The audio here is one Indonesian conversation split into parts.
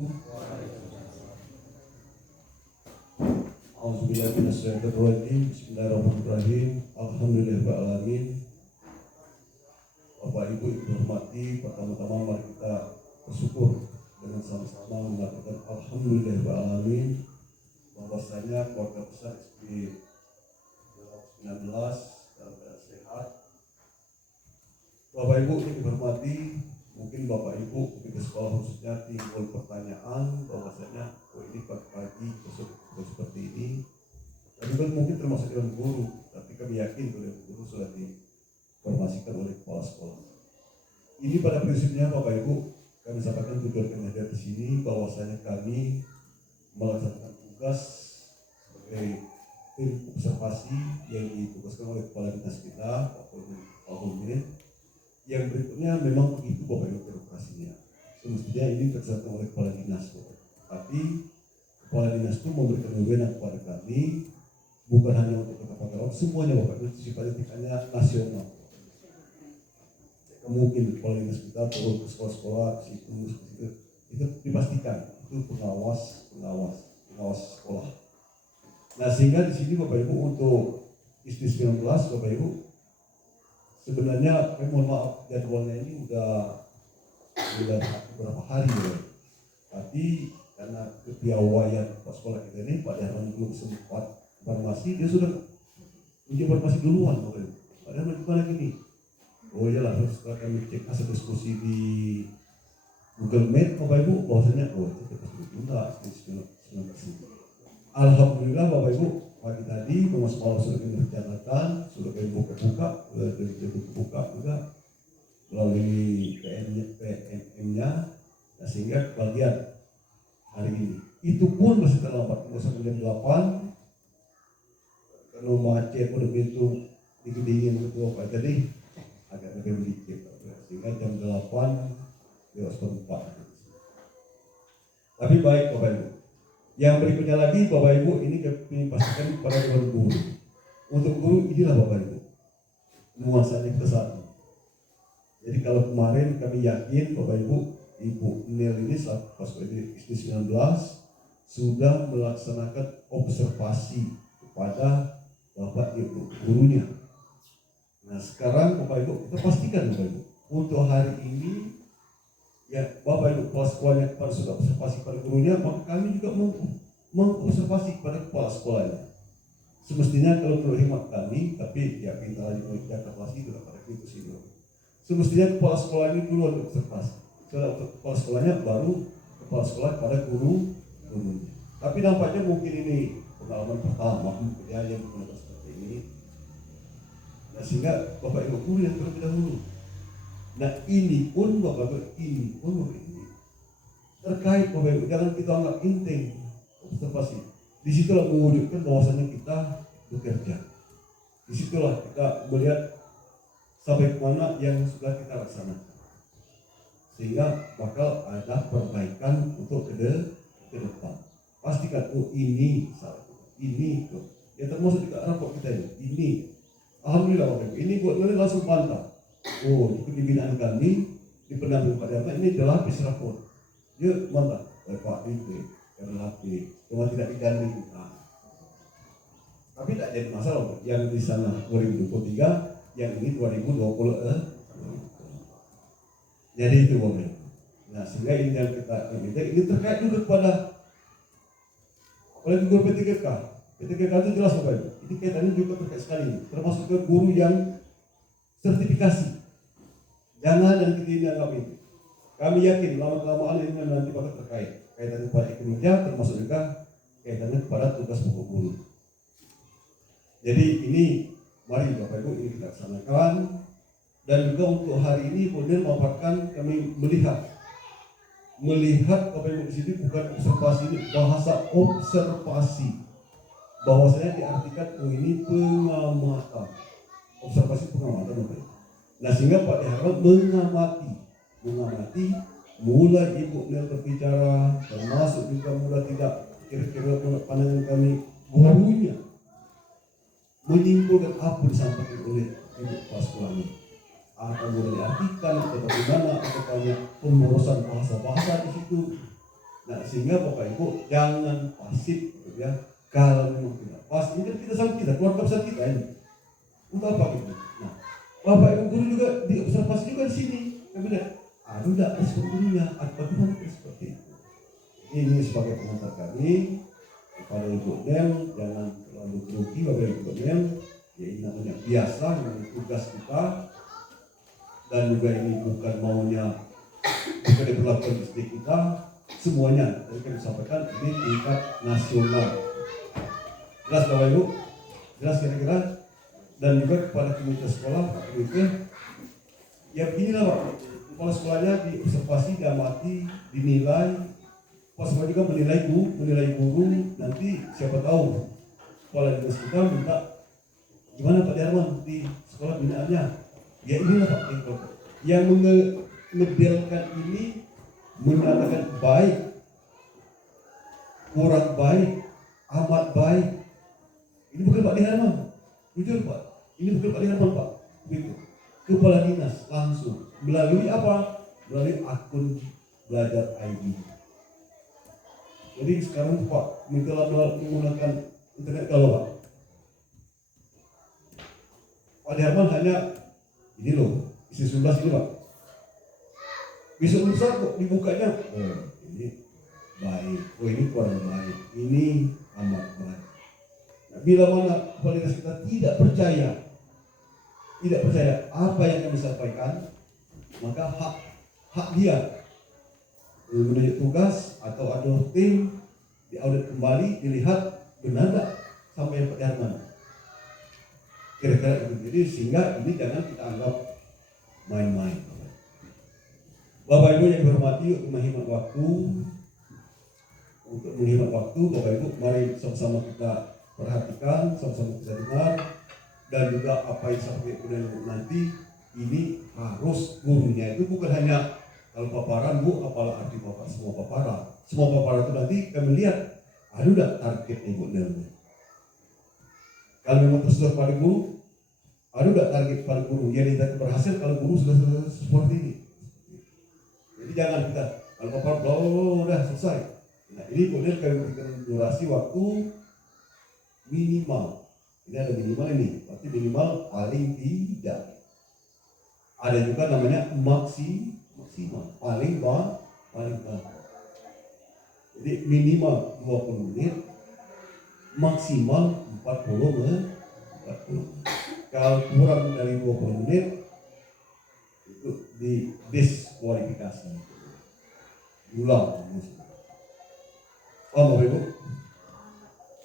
Bismillahirrahmanirrahim. Alhamdulillahirrahmanirrahim. Bapak Ibu yang dihormati, pertama-tama mari kita bersyukur dengan sama-sama mengatakan Alhamdulillahirrahmanirrahim bahwasanya keluarga besar SP 19 dalam keadaan sehat. Bapak Ibu yang dihormati, mungkin Bapak Ibu ketika sekolah khususnya timbul pertanyaan bahwasanya ini pagi-pagi seperti ini. Tapi kan mungkin termasuk dewan guru, tapi kami yakin dewan guru sudah diinformasikan oleh kepala sekolah. Ini pada prinsipnya Bapak Ibu, kami sampaikan tujuan kami hadir di sini bahwasanya kami melaksanakan tugas sebagai tim observasi yang ditugaskan oleh kepala dinas kita, Pak Humin. Yang berikutnya memang begitu Bapak Ibu birokrasinya. Semestinya ini terserahkan oleh kepala dinas, tapi kepala dinas itu memberikan wewenang kepada kami. Bukan hanya untuk Kota Padalarang, semuanya Bapak Ibu sifatnya tingkatnya nasional. Mungkin kepala dinas kita turun ke sekolah-sekolah itu dipastikan itu pengawas sekolah. Nah sehingga di sini Bapak Ibu untuk ISDI 19 Bapak Ibu sebenarnya mohon maaf jadwalnya ini udah beberapa hari ya. Tapi karena kepiawaian Pak sekolah kita ini Pak Darman belum sempat informasi, dia sudah informasi duluan Bapak Ibu. Padahal bagaimana gini? Oh iyalah, setelah kami cek hasil diskusi di Google Meet Bapak Ibu, bahwasanya itu kita sudah tunda Alhamdulillah Bapak Ibu, pagi tadi sekolah sudah kami rencanakan, sudah kami buka juga melalui PNM-nya, sehingga bagian hari ini. Itu pun masih terlambat, masih jam 8. Kalau macet udah begitu dingin gitu Pak, jadi agak lebih dikit sehingga jam 8 dia harus berempat. Tapi baik Bapak Ibu. Yang berikutnya lagi Bapak Ibu, ini kami pastikan pada dewan guru. Untuk guru inilah Bapak Ibu nuansanya kita saat ini. Jadi kalau kemarin kami yakin Bapak Ibu, Ibu Nel ini saat pas ISDI 19 sudah melaksanakan observasi kepada Bapak Ibu gurunya. Nah sekarang Bapak Ibu kita pastikan Bapak Ibu untuk hari ini ya Bapak Ibu kepala sekolahnya kepada sudah observasi pada gurunya, maka kami juga mengobservasi kepada kepala sekolahnya. Semestinya kalau menurut hemat kami, tapi ya kita lagi mengerjakan kelas itu pada itu sih. Semestinya kepala sekolah ini dulu untuk observasi. Setelah kepala sekolahnya baru kepala sekolah pada gurunya. Tapi nampaknya mungkin ini pengalaman pertama ya yang menggunakan seperti ini. Nah sehingga Bapak Ibu guru yang terlebih dahulu. Nah ini pun Bapak Ibu ini terkait Bapak Ibu, jangan kita anggap enteng observasi. Disitulah mewujudkan bahwasannya kita bekerja. Disitulah kita melihat sampai mana yang sudah kita laksanakan. Sehingga bakal ada perbaikan untuk ke depan. Pastikan ini salah, ini tuh. Ya termasuk juga rapor kita ini. Alhamdulillah Bapak Ibu, ini buat nanti langsung pantau. Oh, itu di binaan kami di pendamping Pak Darman ini adalah habis rapor. Dia mantap, Pak itu karena lapis, cuma tidak diganding. Tapi tidak jadi masalah, yang di sana 2023, yang ini 2020. Jadi itu Bapak Ibu. Nah sehingga ini yang kita ini terkait juga kepada apalagi guru PTKK. PTKK itu jelas Bapak Ibu. Ini kaitannya juga terkait sekali, termasuk ke guru yang sertifikasi. Jangan dan kita ini anggap ini. Kami yakin lama-lamaan ini nanti bakal terkait kaitannya kepada kinerja, termasuk juga kaitannya kepada tugas pokok guru. Jadi ini mari Bapak Ibu ini kita laksanakan, dan juga untuk hari ini kemudian memaparkan kami melihat Bapak Ibu di sini bukan observasi, ini bahasa observasi. Bahwasanya diartikan ini pengamatan. Observasi pengamatan Bapak Ibu. Nah sehingga Pak Darman mengamati mulai Ibu Nel berbicara, termasuk juga mulai tidak kira-kira pandangan kami gurunya menyimpulkan apa disampaikan oleh Ibu Kepala Sekolah ini. Apa boleh diartikan atau bagaimana, atau banyak pemborosan bahasa-bahasa di situ. Nah, sehingga Bapak Ibu jangan pasif gitu ya. Kalau memang tidak pas, ini kan kita sama kita, keluarga besar kita ini. Untuk apa gitu? Nah, Bapak Ibu guru juga diobservasi juga di sini. Kami lihat, aduh tidak respon gurunya, bagaimana seperti itu. Ini sebagai pengantar kami kepada Ibu Nel, jangan terlalu grogi Bapak Ibu Nel. Ya ini namanya biasa, ini tugas kita. Dan juga ini bukan maunya, bukan diperlakukan di SD kita. Semuanya, tadi kami sampaikan, ini tingkat nasional. Jelas Bapak Ibu? Jelas kira-kira? Dan juga kepada komite sekolah, Pak Komite, ya beginilah Pak, kepala sekolahnya diobservasi, diamati, dinilai, kepala sekolah juga menilai guru, nanti siapa tahu kepala dinas kita minta gimana Pak Darman di sekolah binaannya, ya inilah Pak yang mengedelkan ini, menyatakan baik, kurang baik, amat baik. Ini bukan Pak Darman, jujur Pak. Ini bukan Pak Darman Pak, begitu. Kepala dinas langsung melalui apa? Melalui akun belajar ID. Jadi sekarang Pak, minta menggunakan internet kalau Pak. Pak Darman hanya ini loh, isi 11 ini Pak. Besok lusa kok dibukanya, oh ini baik, oh ini kurang baik, ini amat baik. Nah, bila mana kepala dinas kita tidak percaya apa yang kami sampaikan, maka hak dia menunjuk tugas atau ada tim diaudit kembali, dilihat benar tak sampai Pak Darman. Kira-kira itu. Jadi sehingga ini jangan kita anggap main-main. Bapak Ibu yang dihormati, untuk menghemat waktu, Bapak Ibu, mari sama-sama kita perhatikan, sama-sama kita dengar. Dan juga apa yang sampai nanti ini harus gurunya itu bukan hanya kalau paparan Bu, apalah arti paparan, semua paparan itu nanti kami lihat ada udah target Ibu Nel. Kalau memang terus pada guru, ada udah target pada guru yang kita berhasil kalau guru sudah seperti ini. Jadi jangan kita kalau paparan udah selesai. Nah ini kemudian kami berikan durasi waktu minimal. Ini ada minimal ini, berarti minimal paling tidak. Ada juga namanya maksimal, paling banyak. Jadi minimal 20 menit, maksimal 40 menit. Kalau kurang dari 20 menit, itu didiskualifikasi. Ulang. Bapak Ibu.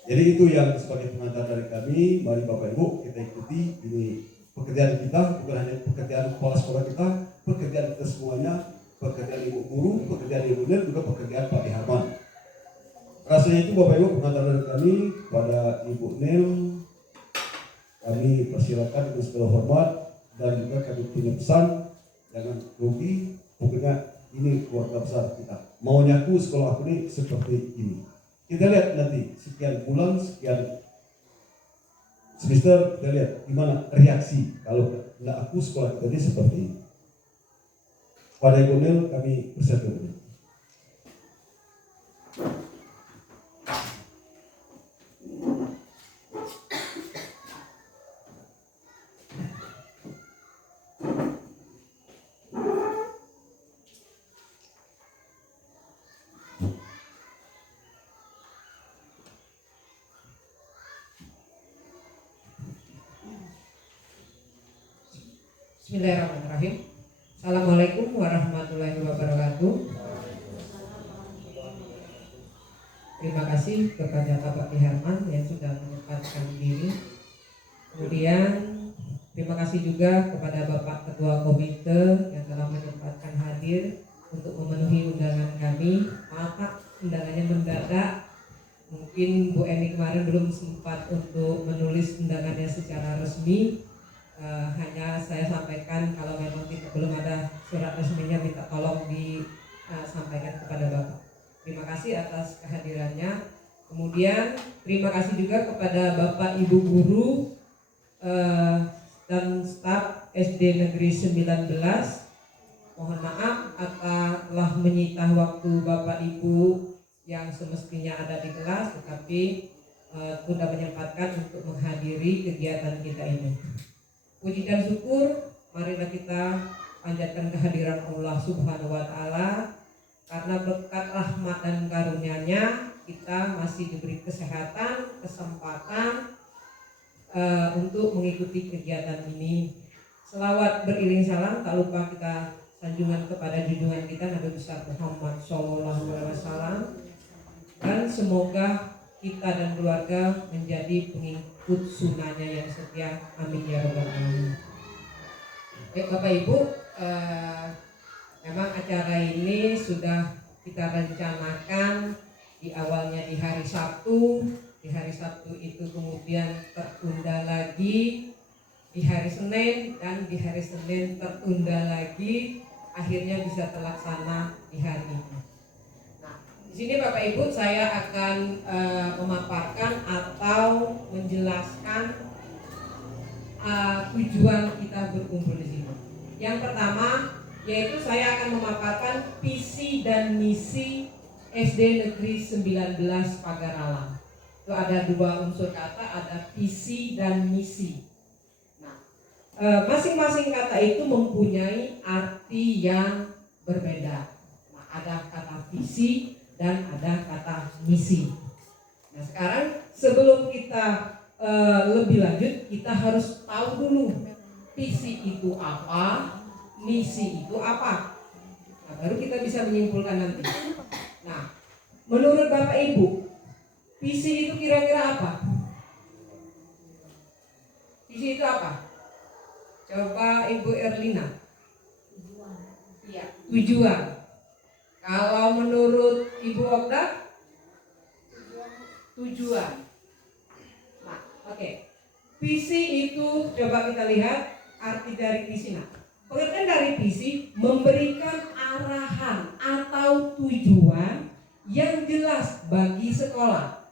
Jadi itu yang sebagai pengantar dari kami. Mari Bapak Ibu kita ikuti ini pekerjaan kita, bukan hanya pekerjaan kepala sekolah kita, pekerjaan kita semuanya, pekerjaan Ibu Guru, pekerjaan Ibu Nel, juga pekerjaan Pak Darman. Rasanya itu Bapak Ibu pengantar dari kami pada Ibu Nel, kami persilakan dengan segala hormat dan juga kami punya pesan jangan rugi, pokoknya ini keluarga besar kita. Maunya aku sekolah aku ini seperti ini. Kita lihat nanti sekian bulan, sekian semester, kita lihat gimana reaksi kalau tidak aku sekolah kita ini seperti ini. Pada Ibu Nel kami persiapkan. Bismillahirrahmanirrahim. Assalamualaikum warahmatullahi wabarakatuh. Terima kasih kepada Bapak Darman yang sudah menyempatkan diri. Kemudian terima kasih juga kepada Bapak Ketua Komite yang telah menyempatkan hadir untuk memenuhi undangan kami. Maaf Pak, undangannya mendadak. Mungkin Bu Eni kemarin belum sempat untuk menulis undangannya secara resmi. Hanya saya sampaikan kalau memang belum ada surat resminya minta tolong disampaikan kepada Bapak. Terima kasih atas kehadirannya. Kemudian terima kasih juga kepada Bapak Ibu Guru dan staf SD Negeri 19 Mohon maaf telah menyita waktu Bapak Ibu yang semestinya ada di kelas, tetapi sudah menyempatkan untuk menghadiri kegiatan kita ini. Puji dan syukur, marilah kita panjatkan kehadiran Allah Subhanahu wa Ta'ala, karena berkat rahmat dan karunia-Nya kita masih diberi kesehatan, kesempatan untuk mengikuti kegiatan ini. Selawat beriring salam, tak lupa kita sanjungan kepada junjungan kita Nabi besar Muhammad SAW, dan semoga kita dan keluarga menjadi pengikut sunnahnya yang setia. Amin ya rabbal alamin. Baik Bapak Ibu, memang acara ini sudah kita rencanakan di awalnya di hari Sabtu. Di hari Sabtu itu kemudian tertunda lagi di hari Senin, dan di hari Senin tertunda lagi, akhirnya bisa terlaksana di hari ini. Nah, di sini Bapak Ibu saya akan memaparkan atau menjelaskan tujuan kita berkumpul di sini. Yang pertama yaitu saya akan memaparkan visi dan misi SD Negeri 19 Pagaralam. Itu ada dua unsur kata, ada visi dan misi. Masing-masing kata itu mempunyai arti yang berbeda. Nah, ada kata visi dan ada kata misi. Nah, sekarang sebelum kita lebih lanjut, kita harus tahu dulu visi itu apa, misi itu apa. Nah, baru kita bisa menyimpulkan nanti. Nah, menurut Bapak Ibu, visi itu kira-kira apa? Visi itu apa? Coba Ibu Erlina. Iya, tujuan. Kalau menurut Ibu Okta, tujuan. Nah, oke. Visi itu coba kita lihat arti dari visi. Nah, pengertian dari visi memberikan arahan atau tujuan yang jelas bagi sekolah.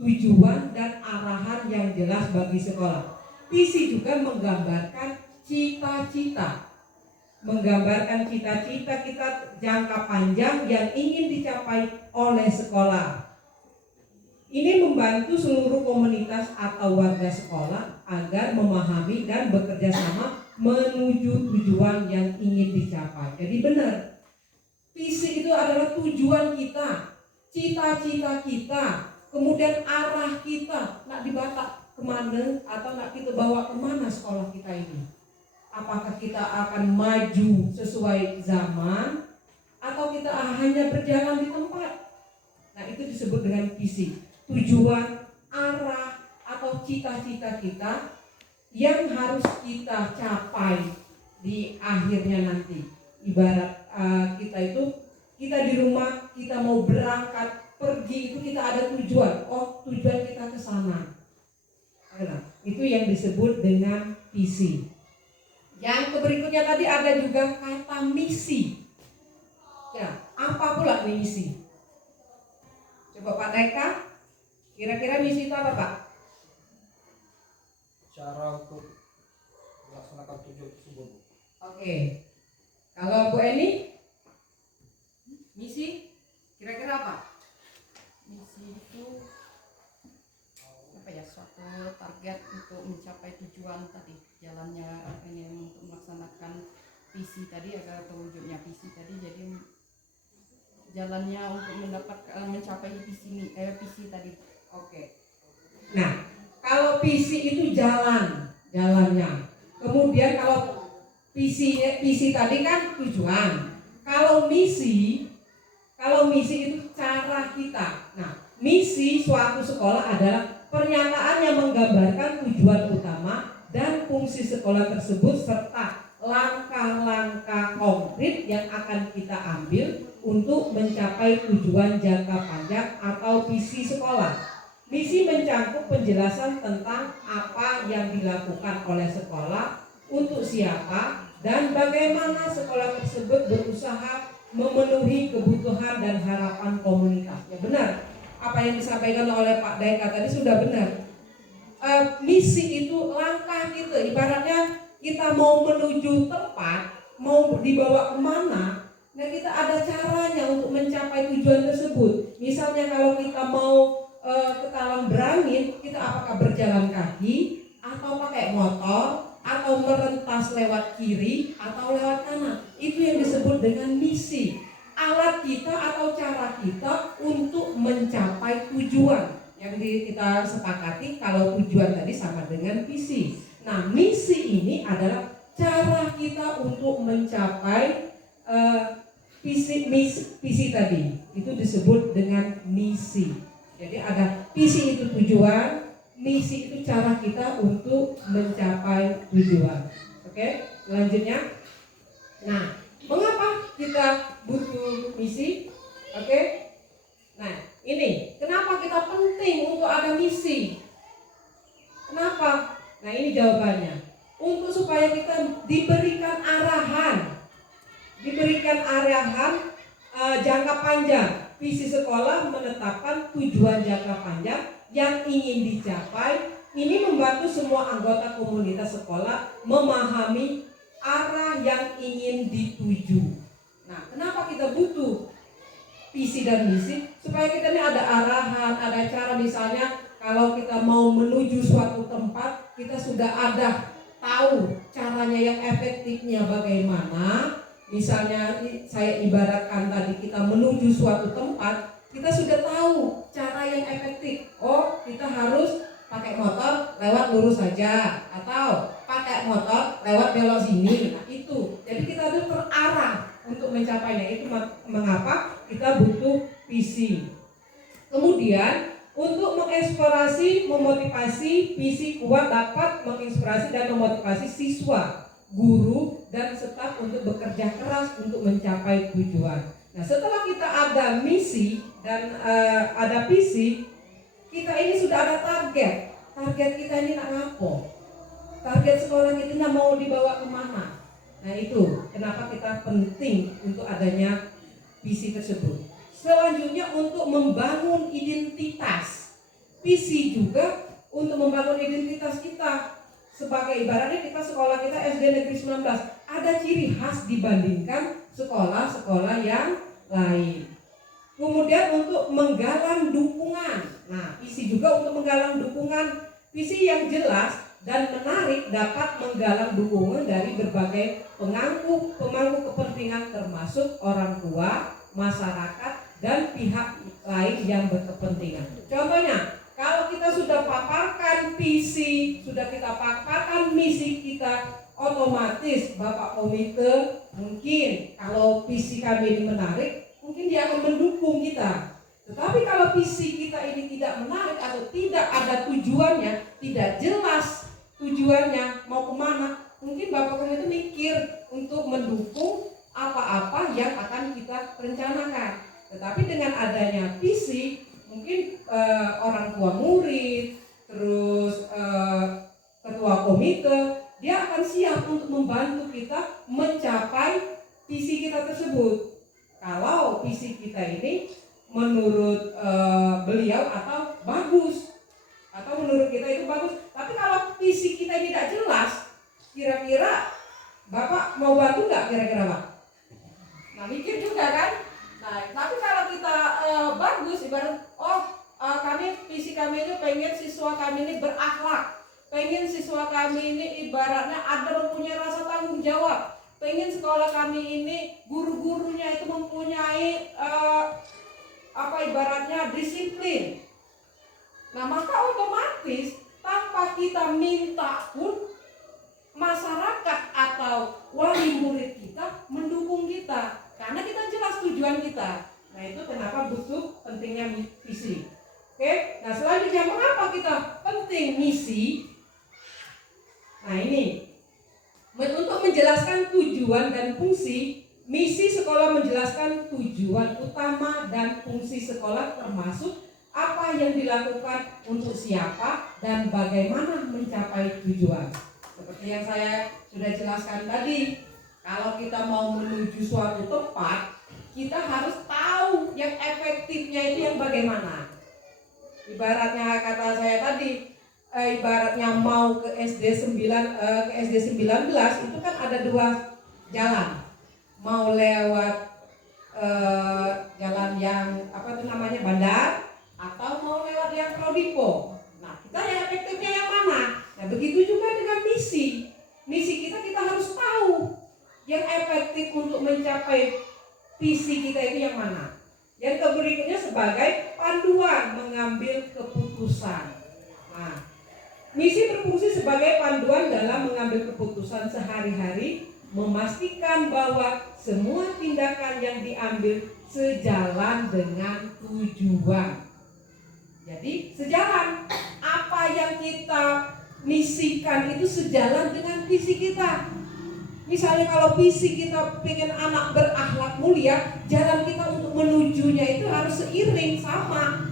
Tujuan dan arahan yang jelas bagi sekolah. Visi juga menggambarkan cita-cita, menggambarkan cita-cita kita jangka panjang yang ingin dicapai oleh sekolah. Ini membantu seluruh komunitas atau warga sekolah agar memahami dan bekerja sama menuju tujuan yang ingin dicapai. Jadi benar, visi itu adalah tujuan kita, cita-cita kita, kemudian arah kita nak dibatak kemana atau nak kita bawa kemana sekolah kita ini. Apakah kita akan maju sesuai zaman atau kita hanya berjalan di tempat. Nah, itu disebut dengan visi. Tujuan, arah atau cita-cita kita yang harus kita capai di akhirnya nanti. Ibarat kita di rumah, kita mau berangkat pergi itu kita ada tujuan. Oh, tujuan kita ke sana. Nah, itu yang disebut dengan visi. Yang berikutnya tadi ada juga kata misi. Ya, apa pula misi? Coba Pak Deka, kira-kira misi itu apa Pak? Cara untuk melaksanakan tujuan tersebut. Oke. Kalau Bu Eni, misi kira-kira apa? Misi itu suatu target untuk mencapai tujuan tadi, jalannya ini untuk melaksanakan visi tadi agar terwujudnya visi tadi, jadi jalannya untuk mencapai visi tadi. Oke. Nah, kalau visi itu jalannya. Kemudian kalau visi tadi kan tujuan. Kalau misi itu cara kita. Nah, misi suatu sekolah adalah pernyataan yang menggambarkan tujuan utama dan fungsi sekolah tersebut serta langkah-langkah konkret yang akan kita ambil untuk mencapai tujuan jangka panjang atau visi sekolah. Misi mencakup penjelasan tentang apa yang dilakukan oleh sekolah, untuk siapa, dan bagaimana sekolah tersebut berusaha memenuhi kebutuhan dan harapan komunitas. Ya benar. Apa yang disampaikan oleh Pak Daika tadi sudah benar. Misi itu langkah kita, ibaratnya kita mau menuju tempat, mau dibawa kemana, nah kita ada caranya untuk mencapai tujuan tersebut. Misalnya kalau kita mau ke Talang Berangin, kita apakah berjalan kaki atau pakai motor atau merentas lewat kiri atau lewat kanan. Itu yang disebut dengan misi. Alat kita atau cara kita untuk mencapai tujuan. Yang kita sepakati kalau tujuan tadi sama dengan visi. Nah, misi ini adalah cara kita untuk mencapai visi tadi. Itu disebut dengan misi. Jadi ada visi itu tujuan, misi itu cara kita untuk mencapai tujuan. Oke, selanjutnya. Nah, mengapa kita butuh misi? Oke. Nah, ini kenapa kita penting untuk ada misi? Kenapa? Nah, ini jawabannya. Untuk supaya kita diberikan arahan jangka panjang. Visi sekolah menetapkan tujuan jangka panjang yang ingin dicapai. Ini membantu semua anggota komunitas sekolah memahami arah yang ingin dituju. Nah, kenapa kita butuh visi dan misi? Supaya kita ini ada arahan, ada cara. Misalnya kalau kita mau menuju suatu tempat, kita sudah ada tahu caranya yang efektifnya bagaimana. Misalnya saya ibaratkan tadi, kita menuju suatu tempat, kita sudah tahu cara yang efektif. Oh, kita harus pakai motor lewat lurus saja, atau pakai motor lewat belok sini. Nah, itu. Jadi kita itu terarah untuk mencapainya. Itu mengapa kita butuh visi. Kemudian untuk menginspirasi, memotivasi, visi kuat dapat menginspirasi dan memotivasi siswa, guru, dan staf untuk bekerja keras untuk mencapai tujuan. Nah, setelah kita ada misi dan ada visi, kita ini sudah ada target. Target kita ini nak ngapo? Target sekolah kita ini mau dibawa kemana? Nah, itu kenapa kita penting untuk adanya visi tersebut. Selanjutnya untuk membangun identitas. Visi juga untuk membangun identitas kita. Sebagai ibaratnya kita sekolah kita SD Negeri 19 ada ciri khas dibandingkan sekolah-sekolah yang lain. Kemudian untuk menggalang dukungan. Nah, visi juga untuk menggalang dukungan. Visi yang jelas dan menarik dapat menggalang dukungan dari berbagai pemangku kepentingan termasuk orang tua, masyarakat, dan pihak lain yang berkepentingan. Contohnya, kalau kita sudah paparkan visi, sudah kita paparkan misi kita, otomatis Bapak Komite mungkin kalau visi kami ini menarik, mungkin dia akan mendukung kita. Tetapi kalau visi kita ini tidak menarik atau tidak ada tujuannya, tidak jelas tujuannya mau kemana, mungkin Bapak Komite mikir untuk mendukung apa-apa yang akan kita rencanakan. Tetapi dengan adanya visi, mungkin orang tua murid, terus ketua komite, dia akan siap untuk membantu kita mencapai visi kita tersebut. Kalau visi kita ini menurut beliau atau bagus, atau menurut kita itu bagus. Tapi kalau visi kita tidak jelas, kira-kira Bapak mau bantu nggak kira-kira Pak? Nah, mikir juga kan? Nah, tapi kalau kita bagus, ibarat kami visi kami ini pengen siswa kami ini berakhlak, pengen siswa kami ini ibaratnya ada mempunyai rasa tanggung jawab, pengen sekolah kami ini guru-gurunya itu mempunyai ibaratnya disiplin. Nah, maka otomatis tanpa kita minta pun masyarakat atau wali murid kita mendukung kita. Karena kita jelas tujuan kita. Nah, itu kenapa butuh pentingnya visi. Oke, nah selanjutnya mengapa kita penting misi? Nah, ini untuk menjelaskan tujuan dan fungsi. Misi sekolah menjelaskan tujuan utama dan fungsi sekolah, termasuk apa yang dilakukan untuk siapa dan bagaimana mencapai tujuan. Seperti yang saya sudah jelaskan tadi, kalau kita mau menuju suatu tempat, kita harus tahu yang efektifnya itu yang bagaimana. Ibaratnya kata saya tadi, ibaratnya mau ke SD 19 itu kan ada jalan, mau lewat jalan yang apa itu namanya bandar, atau mau lewat yang Prodipo. Nah, kita yang efektifnya yang mana? Nah, begitu juga dengan misi. Misi kita harus tahu yang efektif untuk mencapai visi kita itu yang mana. Yang berikutnya sebagai panduan mengambil keputusan. Nah, misi berfungsi sebagai panduan dalam mengambil keputusan sehari-hari, memastikan bahwa semua tindakan yang diambil sejalan dengan tujuan. Jadi sejalan, apa yang kita misikan itu sejalan dengan visi kita. Misalnya kalau visi kita pengen anak berakhlak mulia, jalan kita untuk menujunya itu harus seiring sama.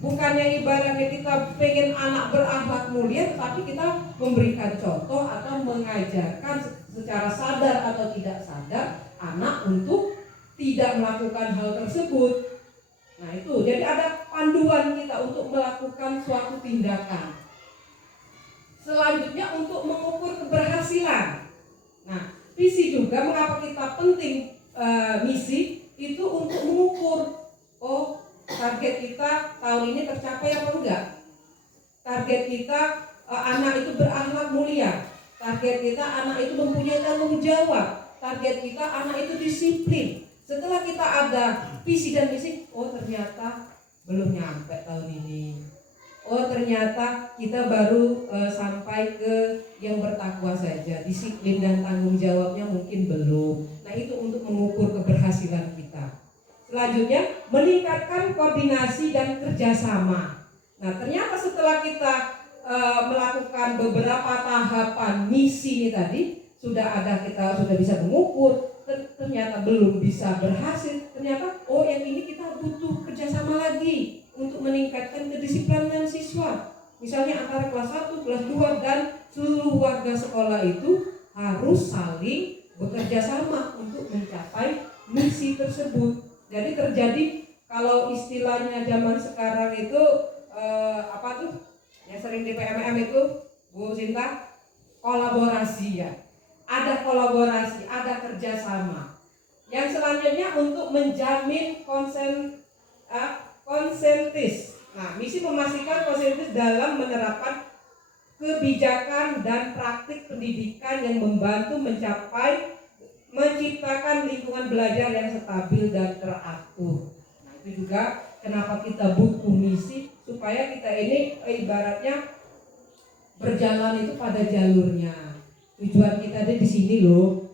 Bukannya ibaratnya kita pengen anak berakhlak mulia, tapi kita memberikan contoh atau mengajarkan secara sadar atau tidak sadar anak untuk tidak melakukan hal tersebut. Nah itu, jadi ada panduan kita untuk melakukan suatu tindakan. Selanjutnya untuk mengukur keberhasilan. Nah, visi juga mengapa kita penting misi itu untuk mengukur, oh target kita tahun ini tercapai apa enggak? Target kita anak itu berakhlak mulia. Target kita anak itu mempunyai tanggung jawab. Target kita anak itu disiplin. Setelah kita ada visi dan misi, oh ternyata belum nyampe tahun ini. Oh ternyata kita baru sampai ke yang bertakwa saja, disiplin dan tanggung jawabnya mungkin belum. Nah itu untuk mengukur keberhasilan kita. Selanjutnya meningkatkan koordinasi dan kerjasama. Nah ternyata setelah kita melakukan beberapa tahapan misi ini tadi, kita sudah bisa mengukur, ternyata belum bisa berhasil. Ternyata oh yang ini kita butuh kerjasama lagi untuk meningkatkan kedisiplinan siswa. Misalnya antara kelas 1, kelas 2 dan seluruh warga sekolah itu harus saling bekerja sama untuk mencapai misi tersebut. Jadi terjadi kalau istilahnya zaman sekarang itu apa tuh yang sering di PMM itu Bu Sinta, kolaborasi ya. Ada kolaborasi, ada kerjasama. Yang selanjutnya untuk menjamin konsentis. Nah, misi memastikan konsentis dalam menerapkan kebijakan dan praktik pendidikan yang membantu menciptakan lingkungan belajar yang stabil dan teratur. Nah, itu juga kenapa kita butuh misi, supaya kita ini ibaratnya berjalan itu pada jalurnya. Tujuan kita di sini loh.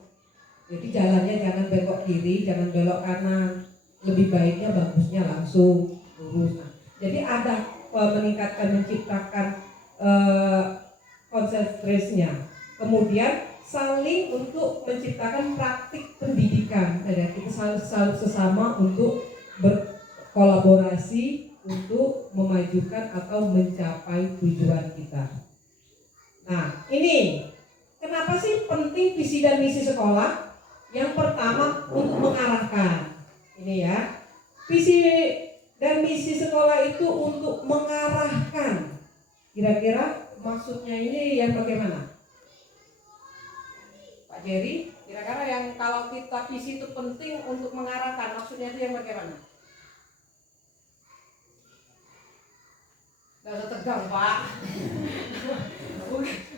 Jadi jalannya jangan belok kiri, jangan belok kanan. Lebih baiknya bagusnya langsung lurus. Nah, jadi ada meningkatkan, menciptakan konsentrasinya. Kemudian saling untuk menciptakan praktik pendidikan. Jadi kita saling sesama untuk berkolaborasi untuk memajukan atau mencapai tujuan kita. Nah, ini kenapa sih penting visi dan misi sekolah? Yang pertama untuk mengarahkan. Ini ya. Visi dan misi sekolah itu untuk mengarahkan. Kira-kira maksudnya ini yang bagaimana? Pak Jerry, kira-kira yang kalau kita visi itu penting untuk mengarahkan, maksudnya itu yang bagaimana? Gak usah tegang Pak.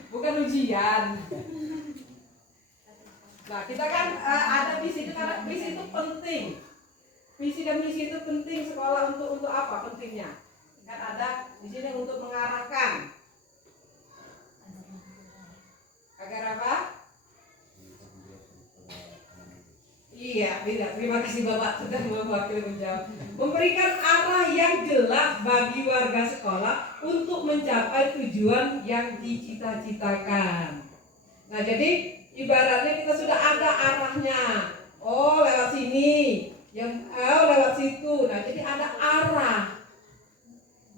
Bukan ujian. Nah kita kan ada visi itu karena visi itu penting. Visi dan misi itu penting sekolah untuk apa pentingnya? Kan ada di sini untuk mengarahkan. Agar apa? Iya, tidak. Terima kasih Bapak sudah mewakili menjawab. Memberikan arah yang jelas bagi warga sekolah untuk mencapai tujuan yang dicita-citakan. Nah, jadi ibaratnya kita sudah ada arahnya. Oh, lewat sini, lewat situ. Nah, jadi ada arah.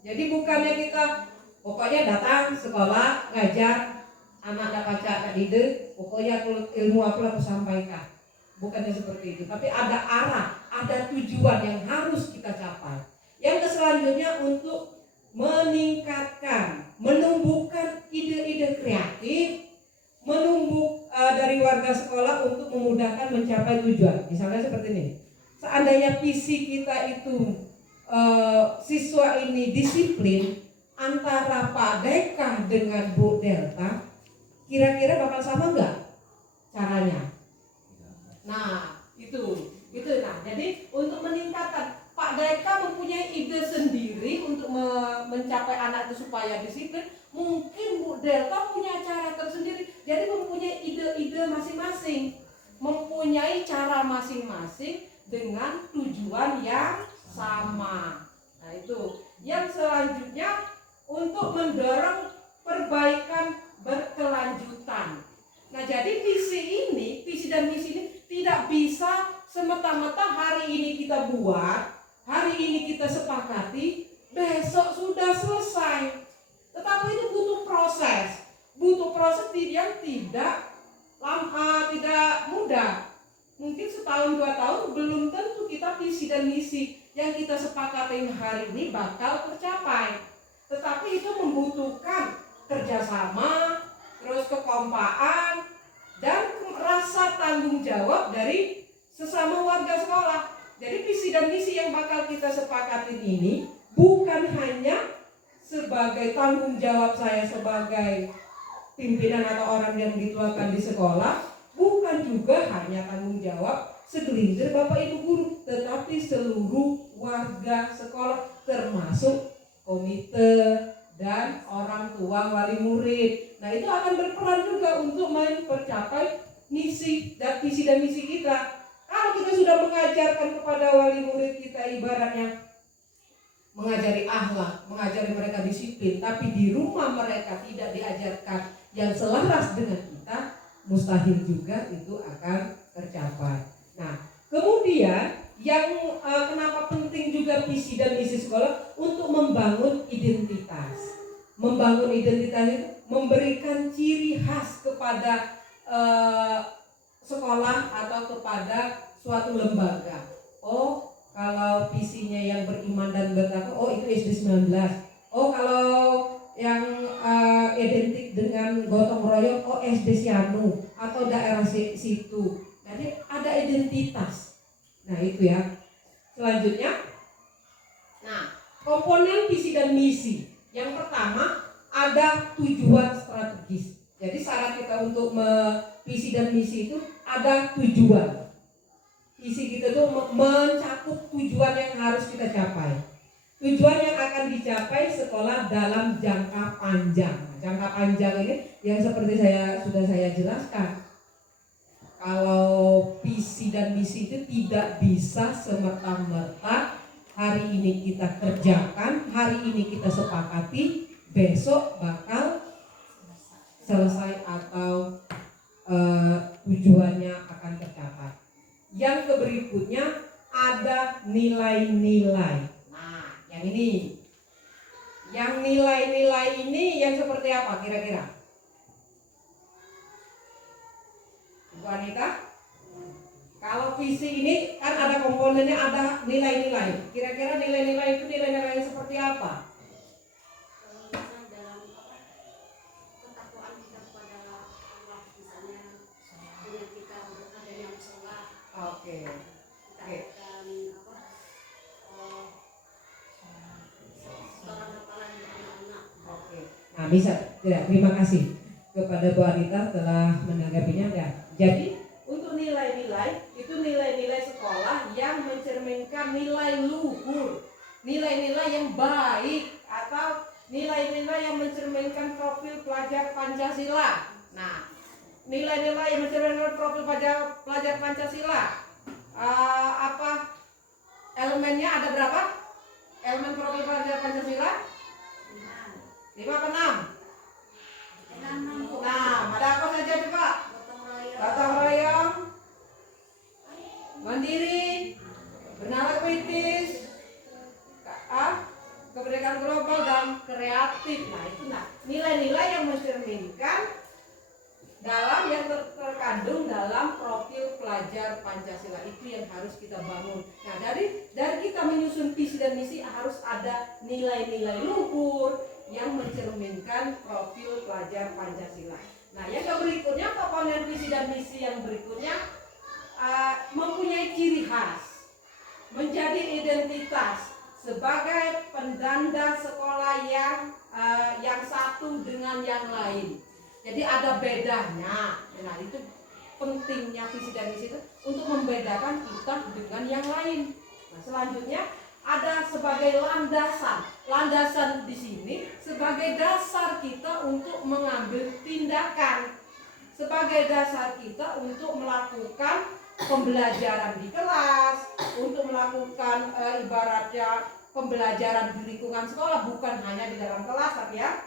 Jadi bukannya kita pokoknya datang sekolah ngajar anak baca anak didik, pokoknya ilmu aku sampaikan. Bukannya seperti itu, tapi ada arah, ada tujuan yang harus kita capai. Yang selanjutnya untuk meningkatkan, menumbuhkan ide-ide kreatif, dari warga sekolah untuk misalnya seperti ini. Seandainya visi kita itu siswa ini disiplin, antara Pak Deka dengan Bu Delta, kira-kira bakal sama nggak caranya? Nah, itu. Nah, jadi untuk meningkatkan, Pak Deka mempunyai ide sendiri untuk mencapai anak itu supaya disiplin. Mungkin Bu Delta punya cara tersendiri. Jadi mempunyai ide-ide masing-masing, mempunyai cara masing-masing dengan tujuan yang sama. Nah, itu. Yang selanjutnya untuk mendorong perbaikan berkelanjutan. Nah, jadi visi dan misi ini tidak bisa semata-mata hari ini kita buat, hari ini kita sepakati, besok sudah selesai. Tetapi itu butuh proses yang tidak mudah. Mungkin setahun 2 tahun belum tentu kita visi dan misi yang kita sepakatin hari ini bakal tercapai. Tetapi itu membutuhkan kerjasama, terus kekompakan, dan rasa tanggung jawab dari sesama warga sekolah. Jadi visi dan misi yang bakal kita sepakatin ini bukan hanya sebagai tanggung jawab saya sebagai pimpinan atau orang yang dituakan di sekolah, bukan juga hanya tanggung jawab segelintir Bapak Ibu guru, tetapi seluruh warga sekolah termasuk komite dan orang tua wali murid. Nah, itu akan berperan juga untuk mencapai visi dan misi kita. Kalau kita sudah mengajarkan kepada wali murid kita ibaratnya mengajari akhlak, mengajari mereka disiplin, tapi di rumah mereka tidak diajarkan yang selaras dengan kita, mustahil juga itu akan tercapai. Nah, kemudian yang kenapa penting juga visi dan misi sekolah untuk membangun identitas. Membangun identitas itu memberikan ciri khas kepada sekolah atau kepada suatu lembaga. Oh, kalau visinya yang beriman dan bertakwa, oh itu SD 19. Oh, kalau yang identik dengan gotong royong, oh SD Sianu atau daerah situ. Jadi ada identitas. Nah, itu ya. Selanjutnya, nah, komponen visi dan misi. Yang pertama ada tujuan strategis. Jadi syarat kita untuk visi dan misi itu ada tujuan. Visi kita itu mencakup tujuan yang harus kita capai. Tujuan yang akan dicapai sekolah dalam jangka panjang. Nah, jangka panjang ini yang seperti sudah saya jelaskan. Kalau visi dan misi itu tidak bisa semerta-merta hari ini kita kerjakan, hari ini kita sepakati, besok bakal selesai atau tujuannya akan tercapai. Yang berikutnya ada nilai-nilai. Nah, yang ini. Yang nilai-nilai ini yang seperti apa kira-kira? Bu Anita? Kalau visi ini kan ada komponennya, ada nilai-nilai. Kira-kira nilai-nilai itu nilai-nilai yang seperti apa? Oke. Nah, bisa. Ya, terima kasih kepada Bu Anita telah menanggapinya. Ya. Jadi untuk nilai-nilai itu nilai-nilai sekolah yang mencerminkan nilai luhur, nilai-nilai yang baik atau nilai-nilai yang mencerminkan profil pelajar Pancasila. Nah, nilai-nilai yang mencerminkan profil pelajar Pancasila, apa elemennya ada berapa? Elemen profil pelajar Pancasila? 5 apa 6? 6. Ada apa saja coba? Gotong royong, mandiri, bernalar kritis, kemerdekaan global dan kreatif. Nah, itu nilai-nilai yang mencerminkan dalam yang terkandung dalam profil pelajar Pancasila, itu yang harus kita bangun. Nah, dari kita menyusun visi dan misi harus ada nilai-nilai luhur yang mencerminkan profil pelajar Pancasila. Nah, yang berikutnya komponen visi dan misi yang berikutnya mempunyai ciri khas, menjadi identitas sebagai pendanda sekolah yang satu dengan yang lain. Jadi ada bedanya. Nah, itu pentingnya visi dan misi itu untuk membedakan kita dengan yang lain. Nah, selanjutnya ada sebagai landasan. Landasan di sini sebagai dasar kita untuk mengambil tindakan, sebagai dasar kita untuk melakukan pembelajaran di kelas, untuk melakukan ibaratnya pembelajaran di lingkungan sekolah, bukan hanya di dalam kelas, tapi ya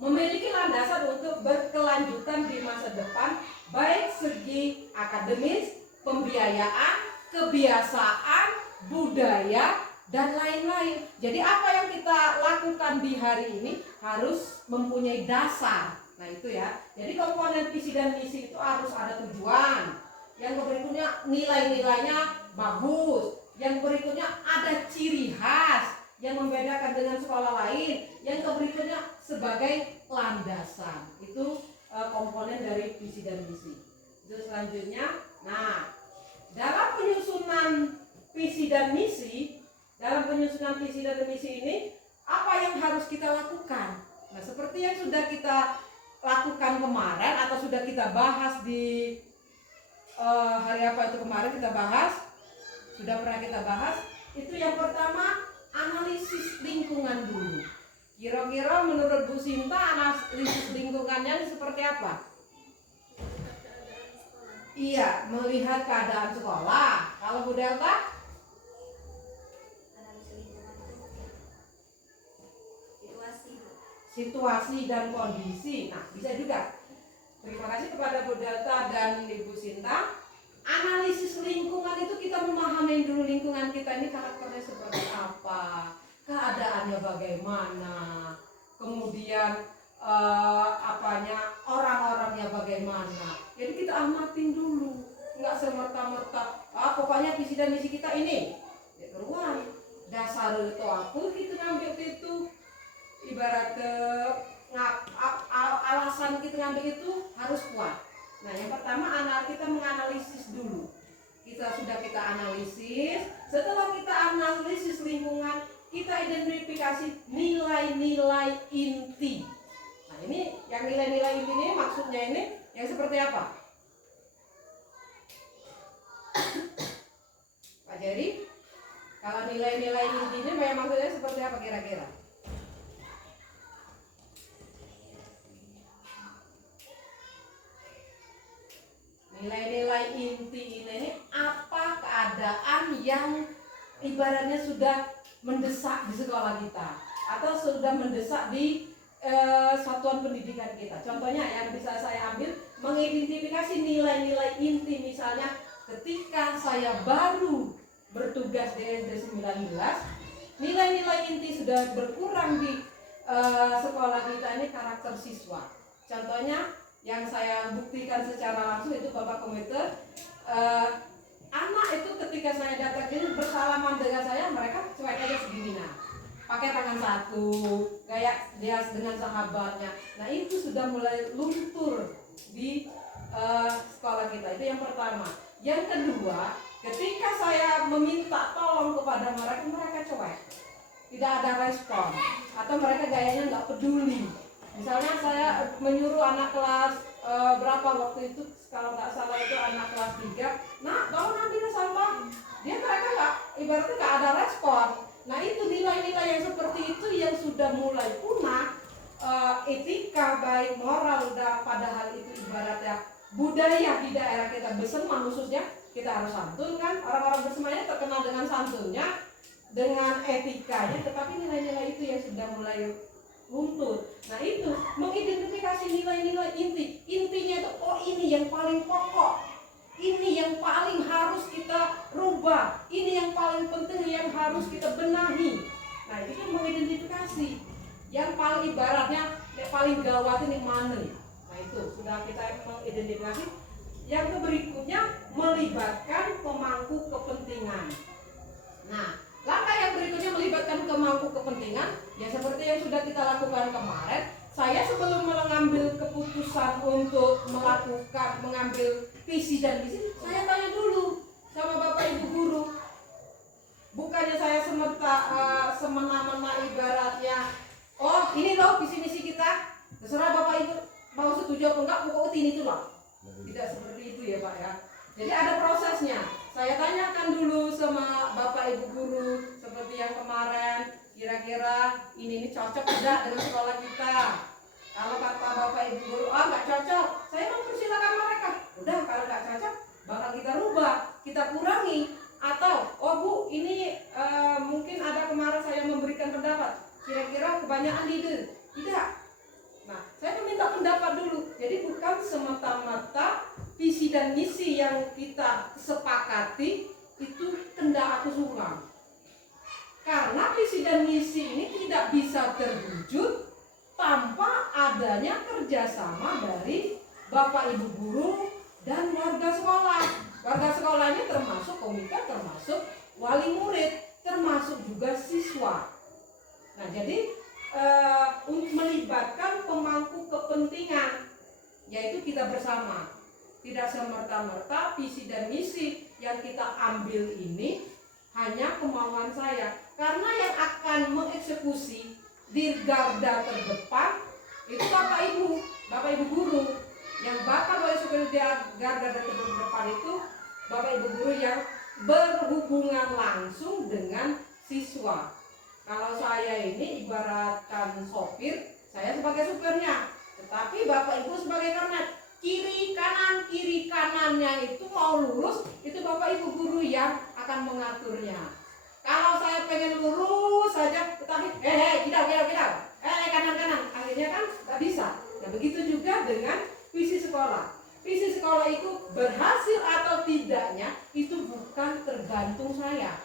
memiliki landasan untuk berkelanjutan di masa depan, baik segi akademis, pembiayaan, kebiasaan, budaya, dan lain-lain. Jadi apa yang kita lakukan di hari ini harus mempunyai dasar. Nah itu ya. Jadi komponen visi dan misi itu harus ada tujuan. Yang berikutnya nilai-nilainya bagus. Yang berikutnya ada ciri khas yang membedakan dengan sekolah lain. Yang berikutnya sebagai landasan. Itu komponen dari visi dan misi. Terus selanjutnya, nah dalam penyusunan visi dan misi, ini apa yang harus kita lakukan? Nah seperti yang sudah kita lakukan kemarin atau sudah kita bahas di hari apa itu kemarin kita bahas, sudah pernah kita bahas. Itu yang pertama, analisis lingkungan dulu. Kira-kira menurut Bu Sinta analisis lingkungannya seperti apa? Iya, melihat keadaan sekolah. Kalau Bu Delta? Situasi dan kondisi. Nah, bisa juga. Terima kasih kepada Bu Delta dan Ibu Sinta. Analisis lingkungan itu kita memahami dulu lingkungan kita ini karakternya seperti apa, keadaannya bagaimana, kemudian orang-orangnya bagaimana. Jadi kita amatin dulu, nggak semerta-merta. Pokoknya visi dan misi kita ini. Ya keluar. Dasar itu aku kita ngambil itu. Ibarat alasan kita ngambil itu harus kuat. Nah yang pertama kita menganalisis dulu. Kita analisis. Setelah kita analisis lingkungan, kita identifikasi nilai-nilai inti. Nah ini yang nilai-nilai inti ini maksudnya ini yang seperti apa? Pak Jerry, kalau nilai-nilai inti ini memang maksudnya seperti apa kira-kira? Nilai-nilai inti ini apa keadaan yang ibaratnya sudah mendesak di sekolah kita atau sudah mendesak di satuan pendidikan kita. Contohnya yang bisa saya ambil mengidentifikasi nilai-nilai inti, misalnya ketika saya baru bertugas di SD 19, nilai-nilai inti sudah berkurang di sekolah kita ini karakter siswa. Contohnya yang saya buktikan secara langsung itu Bapak Komite, anak itu ketika saya datang ini bersalaman dengan saya, mereka cuek aja segini, nah pakai tangan satu, kayak dia dengan sahabatnya. Nah itu sudah mulai luntur di sekolah kita. Itu yang pertama. Yang kedua, ketika saya meminta tolong kepada mereka, mereka cuek, tidak ada respon, atau mereka gayanya nggak peduli. Misalnya saya menyuruh anak kelas berapa waktu itu, kalau nggak salah itu anak kelas 3, nah tolong ambil sampah, mereka nggak, ibaratnya nggak ada respon. Nah itu nilai-nilai yang seperti itu yang sudah mulai punah, etika baik moral dan padahal itu ibaratnya budaya di daerah kita bersemah, khususnya kita harus santun kan, orang-orang bersemahnya terkenal dengan santunnya, dengan etikanya, tetapi nilai-nilai itu yang sudah mulai luntur. Nah itu mengidentifikasi nilai-nilai inti. Intinya itu ini yang paling pokok, ini yang paling harus kita rubah, ini yang paling penting yang harus kita benahi. Nah itu mengidentifikasi yang paling ibaratnya yang paling gawat ini mana. Nah itu sudah kita mengidentifikasi. Yang berikutnya melibatkan pemangku kepentingan. Nah langkah yang berikutnya melibatkan pemangku kepentingan, ya seperti yang sudah kita lakukan kemarin. Saya sebelum mengambil keputusan untuk mengambil visi dan misi, saya tanya ini cocok tidak dengan sekolah kita. Kalau kata bapak ibu guru, nggak cocok, saya mempersilakan mereka. Udah, kalau nggak cocok, bakal kita rubah, kita kurangi. Atau, oh bu, ini mungkin ada kemarin saya memberikan pendapat, kira-kira kebanyakan ide. Tidak. Nah, saya meminta pendapat dulu. Jadi bukan semata-mata visi dan misi yang kita sepakati itu kendak aku suka. Karena visi dan misi ini tidak bisa terwujud tanpa adanya kerjasama dari Bapak Ibu guru dan warga sekolah. Warga sekolah ini termasuk komite, termasuk wali murid, termasuk juga siswa. Nah, jadi untuk melibatkan pemangku kepentingan, yaitu kita bersama. Tidak semerta-merta visi dan misi yang kita ambil ini hanya kemauan saya. Karena yang akan mengeksekusi di garda terdepan itu Bapak Ibu guru. Yang bakal mengeksekusi di garda terdepan itu Bapak Ibu guru yang berhubungan langsung dengan siswa. Kalau saya ini ibaratkan sopir, saya sebagai supirnya, tetapi Bapak Ibu sebagai kernet. Kiri kanannya itu mau lurus, itu Bapak Ibu guru yang akan mengaturnya. Kalau saya pengen lurus saja, tetapi kanan, akhirnya kan nggak bisa. Nah, begitu juga dengan visi sekolah. Visi sekolah itu berhasil atau tidaknya itu bukan tergantung saya,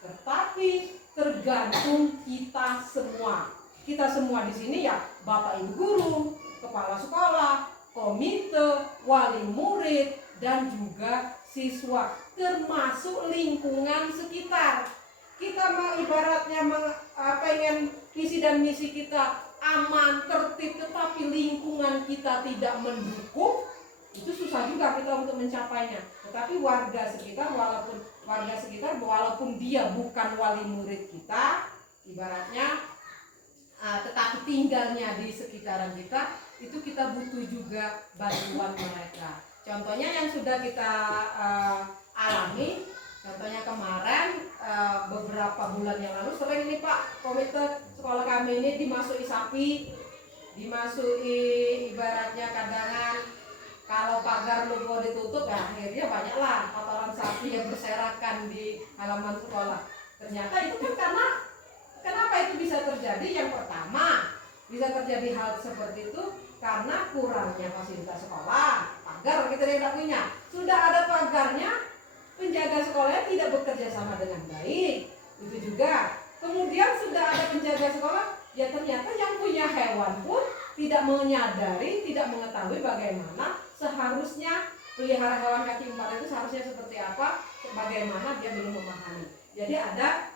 tetapi tergantung kita semua. Kita semua di sini ya, Bapak Ibu guru, kepala sekolah, komite, wali murid, dan juga siswa, termasuk lingkungan sekitar. Kita ibaratnya pengen visi dan misi kita aman, tertib, tetapi lingkungan kita tidak mendukung, itu susah juga kita untuk mencapainya. Tetapi warga sekitar, walaupun dia bukan wali murid kita, ibaratnya tetapi tinggalnya di sekitaran kita, itu kita butuh juga bantuan mereka. Contohnya yang sudah kita alami, contohnya kemarin beberapa bulan yang lalu sering nih Pak, komite sekolah kami ini dimasuki sapi, dimasuki ibaratnya kadangan. Kalau pagar logo ditutup, ya akhirnya banyaklah kotoran sapi yang berserakan di halaman sekolah. Ternyata itu kan karena kenapa itu bisa terjadi? Yang pertama, bisa terjadi hal seperti itu karena kurangnya fasilitas sekolah. Pagar kita tidak punya. Sudah ada pagarnya, penjaga sekolahnya tidak bekerja sama dengan baik. Itu juga. Kemudian sudah ada penjaga sekolah, ya ternyata yang punya hewan pun tidak menyadari, tidak mengetahui bagaimana seharusnya pelihara hewan kaki empat itu seharusnya seperti apa, bagaimana dia belum memahami. Jadi ada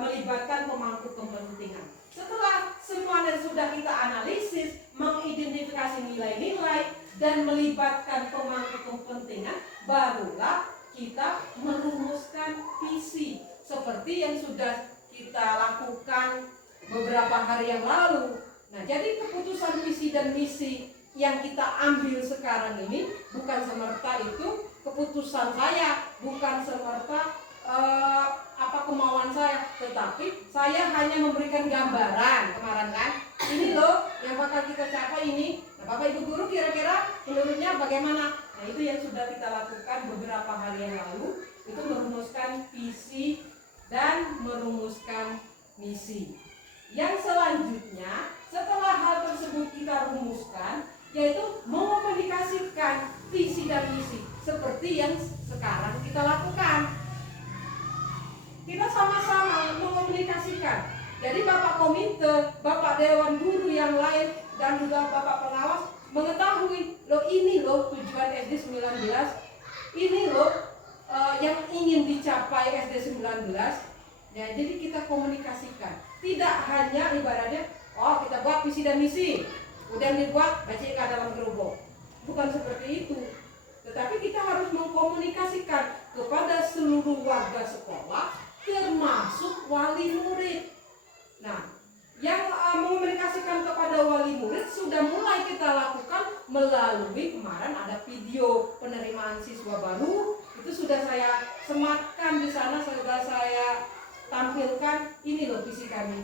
melibatkan pemangku kepentingan. Setelah semuanya sudah kita analisis, mengidentifikasi nilai-nilai dan melibatkan pemangku kepentingan, barulah kita merumuskan visi seperti yang sudah kita lakukan beberapa hari yang lalu. Nah, jadi keputusan visi dan misi yang kita ambil sekarang ini bukan semerta itu keputusan saya, bukan semerta kemauan saya, tetapi saya hanya memberikan gambaran kemarin kan, ini loh yang bakal kita capai ini. Nah, Bapak Ibu guru kira-kira menurutnya bagaimana? Nah, itu yang sudah kita lakukan beberapa hari yang lalu, itu merumuskan visi dan merumuskan misi. Yang selanjutnya setelah hal tersebut kita rumuskan, yaitu mengomunikasikan visi dan misi seperti yang sekarang kita lakukan. Kita sama-sama mengomunikasikan. Jadi Bapak komite, Bapak dewan guru yang lain, dan juga Bapak pengawas mengetahui, loh ini loh tujuan SD 19, ini loh yang ingin dicapai SD 19. Ya, jadi kita komunikasikan. Tidak hanya ibaratnya, oh kita buat visi dan misi, kemudian dibuat baca dalam gerobok. Bukan seperti itu. Tetapi kita harus mengkomunikasikan kepada seluruh warga sekolah, termasuk wali murid. Nah, yang mengomunikasikan kepada wali murid sudah mulai kita lakukan melalui kemarin ada video penerimaan siswa baru, itu sudah saya sematkan di sana, sudah saya tampilkan, ini loh visi kami.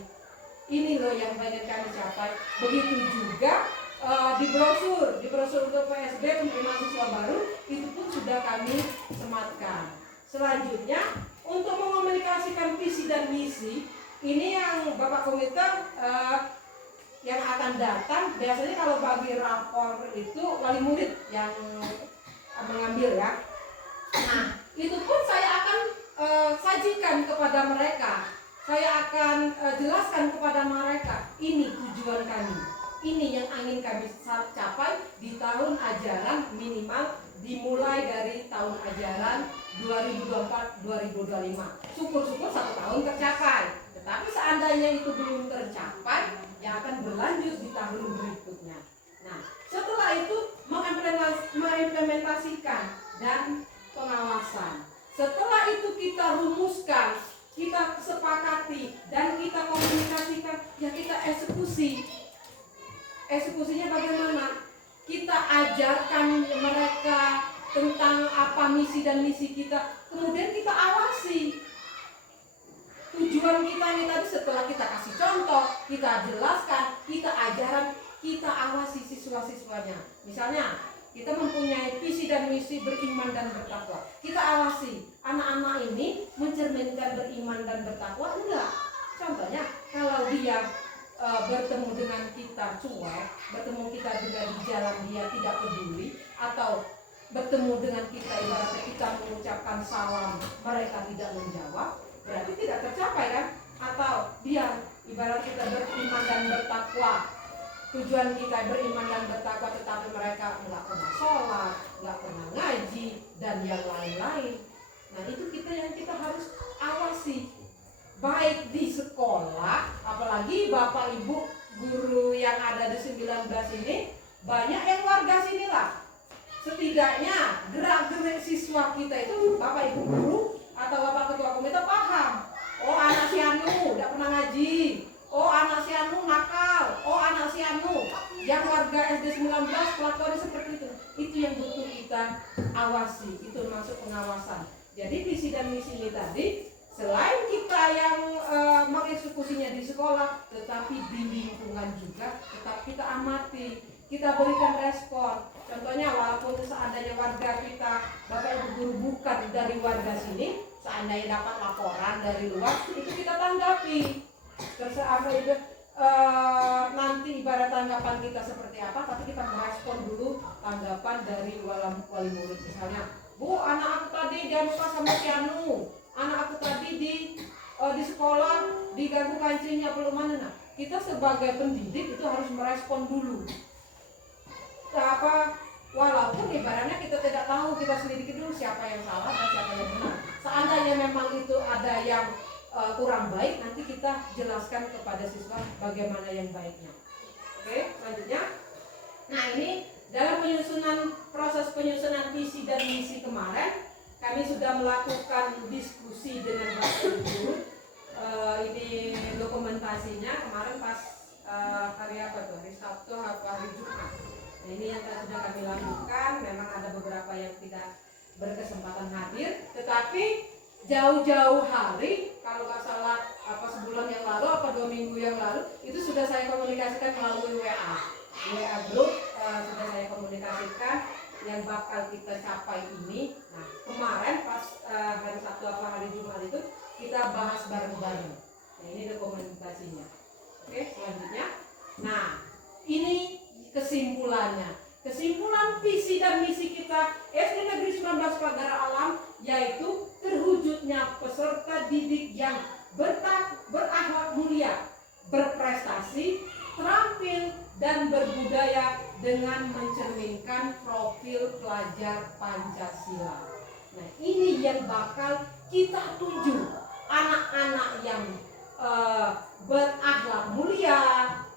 Ini loh yang pengen kami capai. Begitu juga di brosur untuk PSB untuk mahasiswa baru itu pun sudah kami sematkan. Selanjutnya untuk mengomunikasikan visi dan misi ini yang Bapak Komite yang akan datang biasanya kalau bagi rapor itu wali murid yang mengambil ya. Nah itu pun saya akan sajikan kepada mereka. Saya akan jelaskan kepada mereka, ini tujuan kami. Ini yang ingin kami capai di tahun ajaran minimal dimulai dari tahun ajaran 2024-2025. Syukur-syukur 1 tahun tercapai. Tetapi seandainya itu belum tercapai, yang akan berlanjut di tahun berikutnya. Nah, setelah itu mengimplementasikan dan pengawasan. Setelah itu kita rumuskan, kita sepakati dan kita komunikasikan, ya kita eksekusi. Eksekusinya bagaimana? Kita ajarkan mereka tentang apa misi dan misi kita, kemudian kita awasi. Tujuan kita ini tadi setelah kita kasih contoh, kita jelaskan, kita ajaran, kita awasi siswa-siswanya. Misalnya, kita mempunyai visi dan misi beriman dan bertakwa. Kita awasi, anak-anak ini mencerminkan beriman dan bertakwa enggak? Contohnya, kalau dia bertemu dengan kita cuek, bertemu kita juga di jalan dia tidak peduli, atau bertemu dengan kita ibaratnya kita mengucapkan salam, mereka tidak menjawab, berarti tidak tercapai kan? Atau dia ibarat kita beriman dan bertakwa, tujuan kita beriman dan bertakwa tetapi mereka nggak pernah sholat, nggak pernah ngaji dan yang lain-lain. Nah itu yang kita harus awasi, baik di sekolah, apalagi bapak ibu guru yang ada di 19 ini banyak yang warga sini lah. Setidaknya gerak-gerik siswa kita itu bapak ibu guru atau bapak ketua komite paham. Oh anak si Anu tidak pernah ngaji. Oh anak si Anu nakal. Oh anak si Anu yang warga SD 19 kelakuannya seperti itu. Itu yang butuh kita awasi. Itu masuk pengawasan. Jadi visi dan misi ini tadi selain kita yang mengeksekusinya di sekolah, tetapi di lingkungan juga tetap kita amati, kita berikan respon. Contohnya walaupun seandainya warga kita, bapak ibu guru bukan dari warga sini, seandainya dapat laporan dari luar, itu kita tanggapi. Terus apa itu nanti ibarat tanggapan kita seperti apa, tapi kita merespon dulu tanggapan dari wali murid. Misalnya, Bu, anak aku tadi dianukan sama si Anu, anak aku tadi di sekolah diganggu kancingnya belum mana. Nah, kita sebagai pendidik itu harus merespon dulu. Walaupun ibaratnya kita tidak tahu, kita selidiki dulu siapa yang salah dan siapa yang benar. Seandainya memang itu ada yang kurang baik, nanti kita jelaskan kepada siswa bagaimana yang baiknya. Oke, selanjutnya. Nah ini dalam proses penyusunan visi dan misi kemarin, kami sudah melakukan diskusi dengan Bapak Ibu. Ini dokumentasinya kemarin pas hari apa tuh? Hari Sabtu atau hari Jumat. Nah, ini yang sudah kami lakukan. Memang ada beberapa yang tidak berkesempatan hadir, tetapi jauh-jauh hari, kalau nggak salah sebulan yang lalu, 2 minggu yang lalu, itu sudah saya komunikasikan melalui WA group, sudah saya komunikasikan yang bakal kita capai ini. Nah kemarin pas hari Sabtu atau hari Jumat itu kita bahas bareng-bareng. Nah ini dokumentasinya. Oke, selanjutnya. Nah ini kesimpulannya. Kesimpulan visi dan misi kita SD Negeri 19 Pagar Alam yaitu terwujudnya peserta didik yang berakhlak mulia, berprestasi, terampil dan berbudaya dengan mencerminkan profil pelajar Pancasila. Nah, ini yang bakal kita tuju, anak-anak yang berakhlak mulia,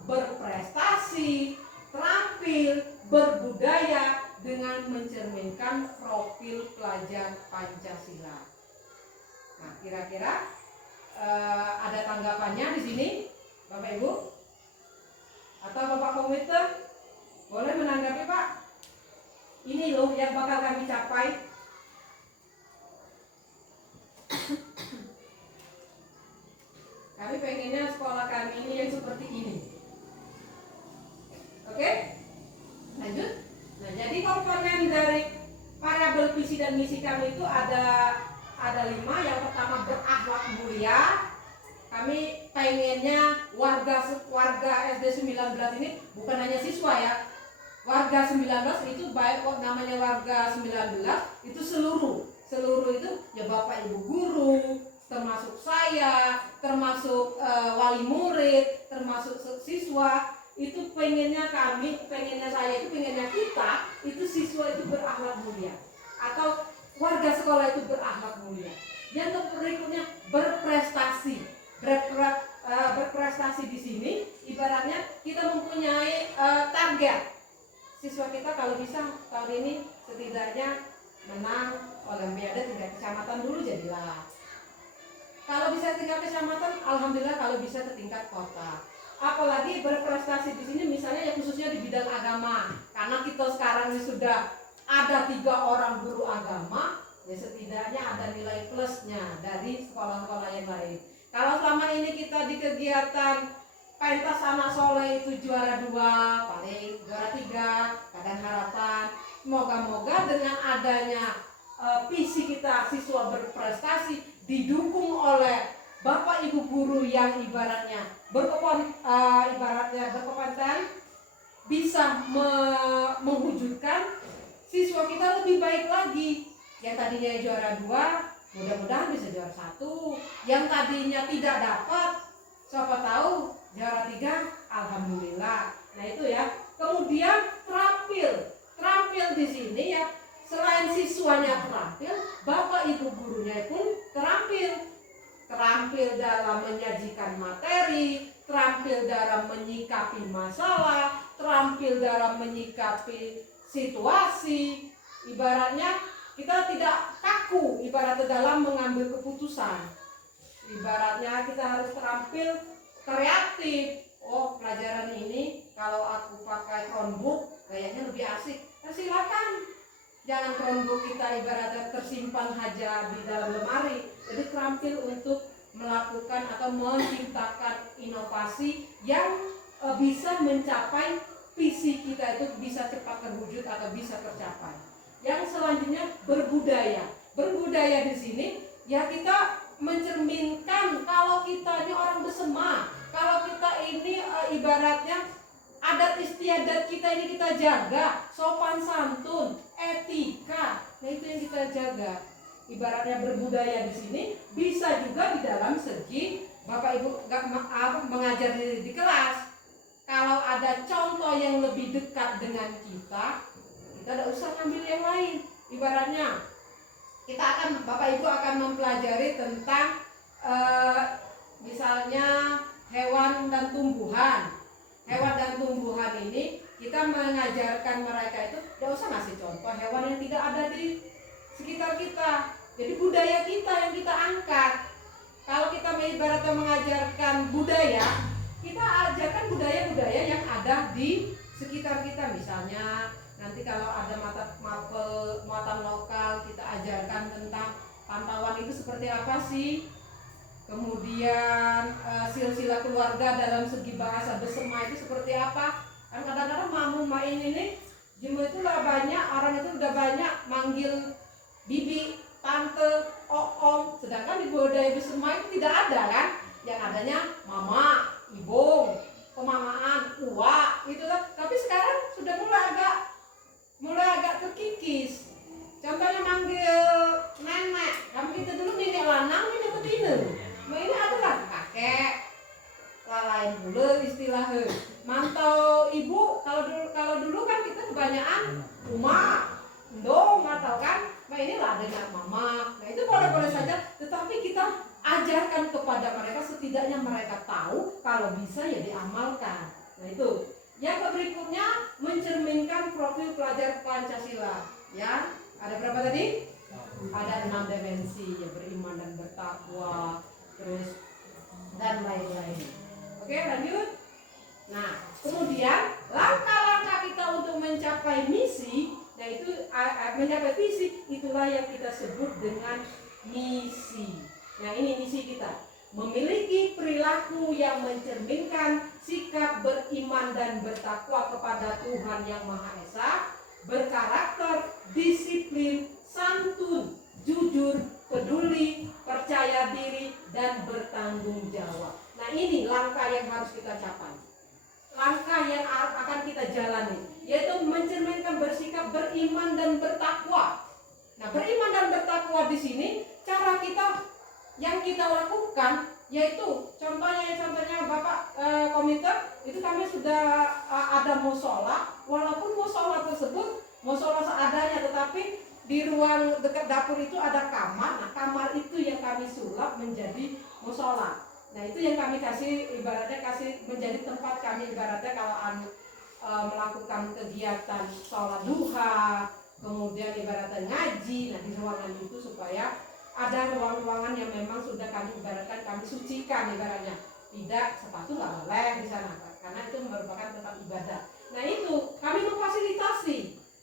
berprestasi, terampil, berbudaya dengan mencerminkan profil pelajar Pancasila. Nah, kira-kira ada tanggapannya di sini, Bapak Ibu? Atau Bapak Komite boleh menanggapi, Pak? Ini loh yang bakal kami capai. Kami pengennya sekolah kami ini yang seperti ini. Oke? Lanjut. Nah, jadi komponen dari variabel visi dan misi kami itu ada 5. Yang pertama berakhlak mulia. Kami pengennya warga SD 19 ini bukan hanya siswa ya. Warga 19 itu baik namanya warga 19 itu seluruh itu ya Bapak Ibu guru, termasuk saya, termasuk wali murid, termasuk siswa. Itu pengennya saya itu pengennya kita itu siswa itu berakhlak mulia atau warga sekolah itu berakhlak mulia. Yang berikutnya berprestasi. Berprestasi di sini ibaratnya kita mempunyai target. Siswa kita kalau bisa tahun ini setidaknya menang Olimpiade tingkat kecamatan dulu jadilah. Kalau bisa tingkat kecamatan, alhamdulillah. Kalau bisa ke tingkat kota. Apalagi berprestasi di sini misalnya ya khususnya di bidang agama. Karena kita sekarang ini sudah ada 3 orang guru agama, ya setidaknya ada nilai plusnya dari sekolah-sekolah yang lain. Kalau selama ini kita di kegiatan pentas anak soleh itu juara 2, paling juara 3, kadang harapan. Moga-moga dengan adanya visi kita siswa berprestasi didukung oleh Bapak Ibu guru yang ibaratnya berkompeten bisa mewujudkan siswa kita lebih baik lagi. Yang tadinya juara 2 mudah-mudahan bisa juara 1. Yang tadinya tidak dapat siapa tahu juara 3 alhamdulillah. Nah itu ya. Kemudian terampil di sini ya. Selain siswanya terampil, Bapak Ibu gurunya pun terampil dalam menyajikan materi, terampil dalam menyikapi masalah, terampil dalam menyikapi situasi. Ibaratnya kita tidak kaku ibaratnya dalam mengambil keputusan. Ibaratnya kita harus terampil kreatif. Oh, pelajaran ini kalau aku pakai Chromebook kayaknya lebih asik. Nah, silakan. Jangan Chromebook kita ibaratnya tersimpan aja di dalam lemari. Jadi terampil untuk melakukan atau menciptakan inovasi yang bisa mencapai visi kita itu bisa cepat terwujud atau bisa tercapai. Yang selanjutnya berbudaya. Berbudaya di sini ya kita mencerminkan kalau kita ini orang Besema, kalau kita ini ibaratnya adat istiadat kita ini kita jaga, sopan santun, etika. Nah itu yang kita jaga. Ibaratnya berbudaya di sini bisa juga di dalam segi Bapak Ibu mengajar di kelas. Kalau ada contoh yang lebih dekat dengan kita tidak usah ngambil yang lain. Ibaratnya Bapak Ibu akan mempelajari tentang misalnya hewan dan tumbuhan. Hewan dan tumbuhan ini kita mengajarkan mereka itu tidak usah ngasih contoh hewan yang tidak ada di sekitar kita. Jadi budaya kita yang kita angkat. Kalau kita ibaratnya mengajarkan budaya, kita ajarkan budaya-budaya yang ada di sekitar kita. Misalnya nanti kalau ada muatan lokal, kita ajarkan tentang pantauan itu seperti apa sih. Kemudian silsilah keluarga dalam segi bahasa Besema itu seperti apa. Kan kadang-kadang mamu main ini jemu itu lah banyak, orang itu udah banyak manggil bibi, tante, om. Sedangkan di budaya Besema itu tidak ada kan. Yang adanya mama, ibu, pemamaan, uwa gitu kan. Tapi sekarang sudah mulai agak terkikis. Contohnya manggil nenek, kami kita dulu nenek lanang, nenek betina. Nah ini adalah kakek, lain pula istilahnya. Mantau ibu, kalau dulu kan kita kebanyakan uma, dong, atau kan. Nah inilah dengan mama. Nah itu boleh-boleh saja, tetapi kita ajarkan kepada mereka setidaknya mereka tahu kalau bisa ya diamalkan. Nah itu. Yang berikutnya mencerminkan profil pelajar Pancasila. Ya, ada berapa tadi? Ada 6 dimensi, ya beriman dan bertakwa. Terus dan lain-lain. Oke, lanjut. Nah, kemudian langkah-langkah kita untuk mencapai misi, yaitu mencapai visi, itulah yang kita sebut dengan misi. Nah, ini misi kita. memiliki perilaku yang mencerminkan sikap beriman dan bertakwa kepada Tuhan Yang Maha Esa, berkarakter, disiplin, santun, jujur, peduli, percaya diri, dan bertanggung jawab. Nah, ini langkah yang harus kita capai. Langkah yang akan kita jalani, yaitu mencerminkan bersikap beriman dan bertakwa. Nah, beriman dan bertakwa di sini cara kita yang kita lakukan, yaitu contohnya Bapak komite itu kami sudah ada musola, walaupun musola tersebut musola seadanya, tetapi di ruang dekat dapur itu ada kamar. Nah, kamar itu yang kami sulap menjadi musola. Nah, itu yang kami kasih menjadi tempat kami ibaratnya kalau melakukan kegiatan sholat duha, kemudian ibaratnya ngaji. Nah, di ruangan itu supaya ada ruang-ruangan yang memang sudah kami ibaratkan, kami sucikan ibaratnya. Tidak, sepatu nggak boleh di sana karena itu merupakan tempat ibadah. Nah, itu kami memfasilitasi.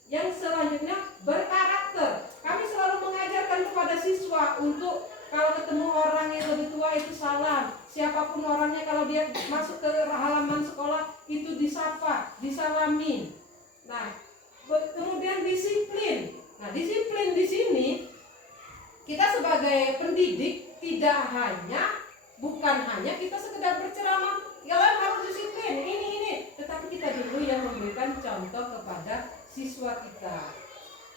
Yang selanjutnya berkarakter. Kami selalu mengajarkan kepada siswa untuk kalau ketemu orang yang lebih tua itu salam. Siapapun orangnya, kalau dia masuk ke halaman sekolah itu disapa, disalamin. Nah, kemudian disiplin. Nah, disiplin di sini kita sebagai pendidik bukan hanya kita sekedar berceramah, kalian harus disiplin ini, tetapi kita dulu yang memberikan contoh kepada siswa kita.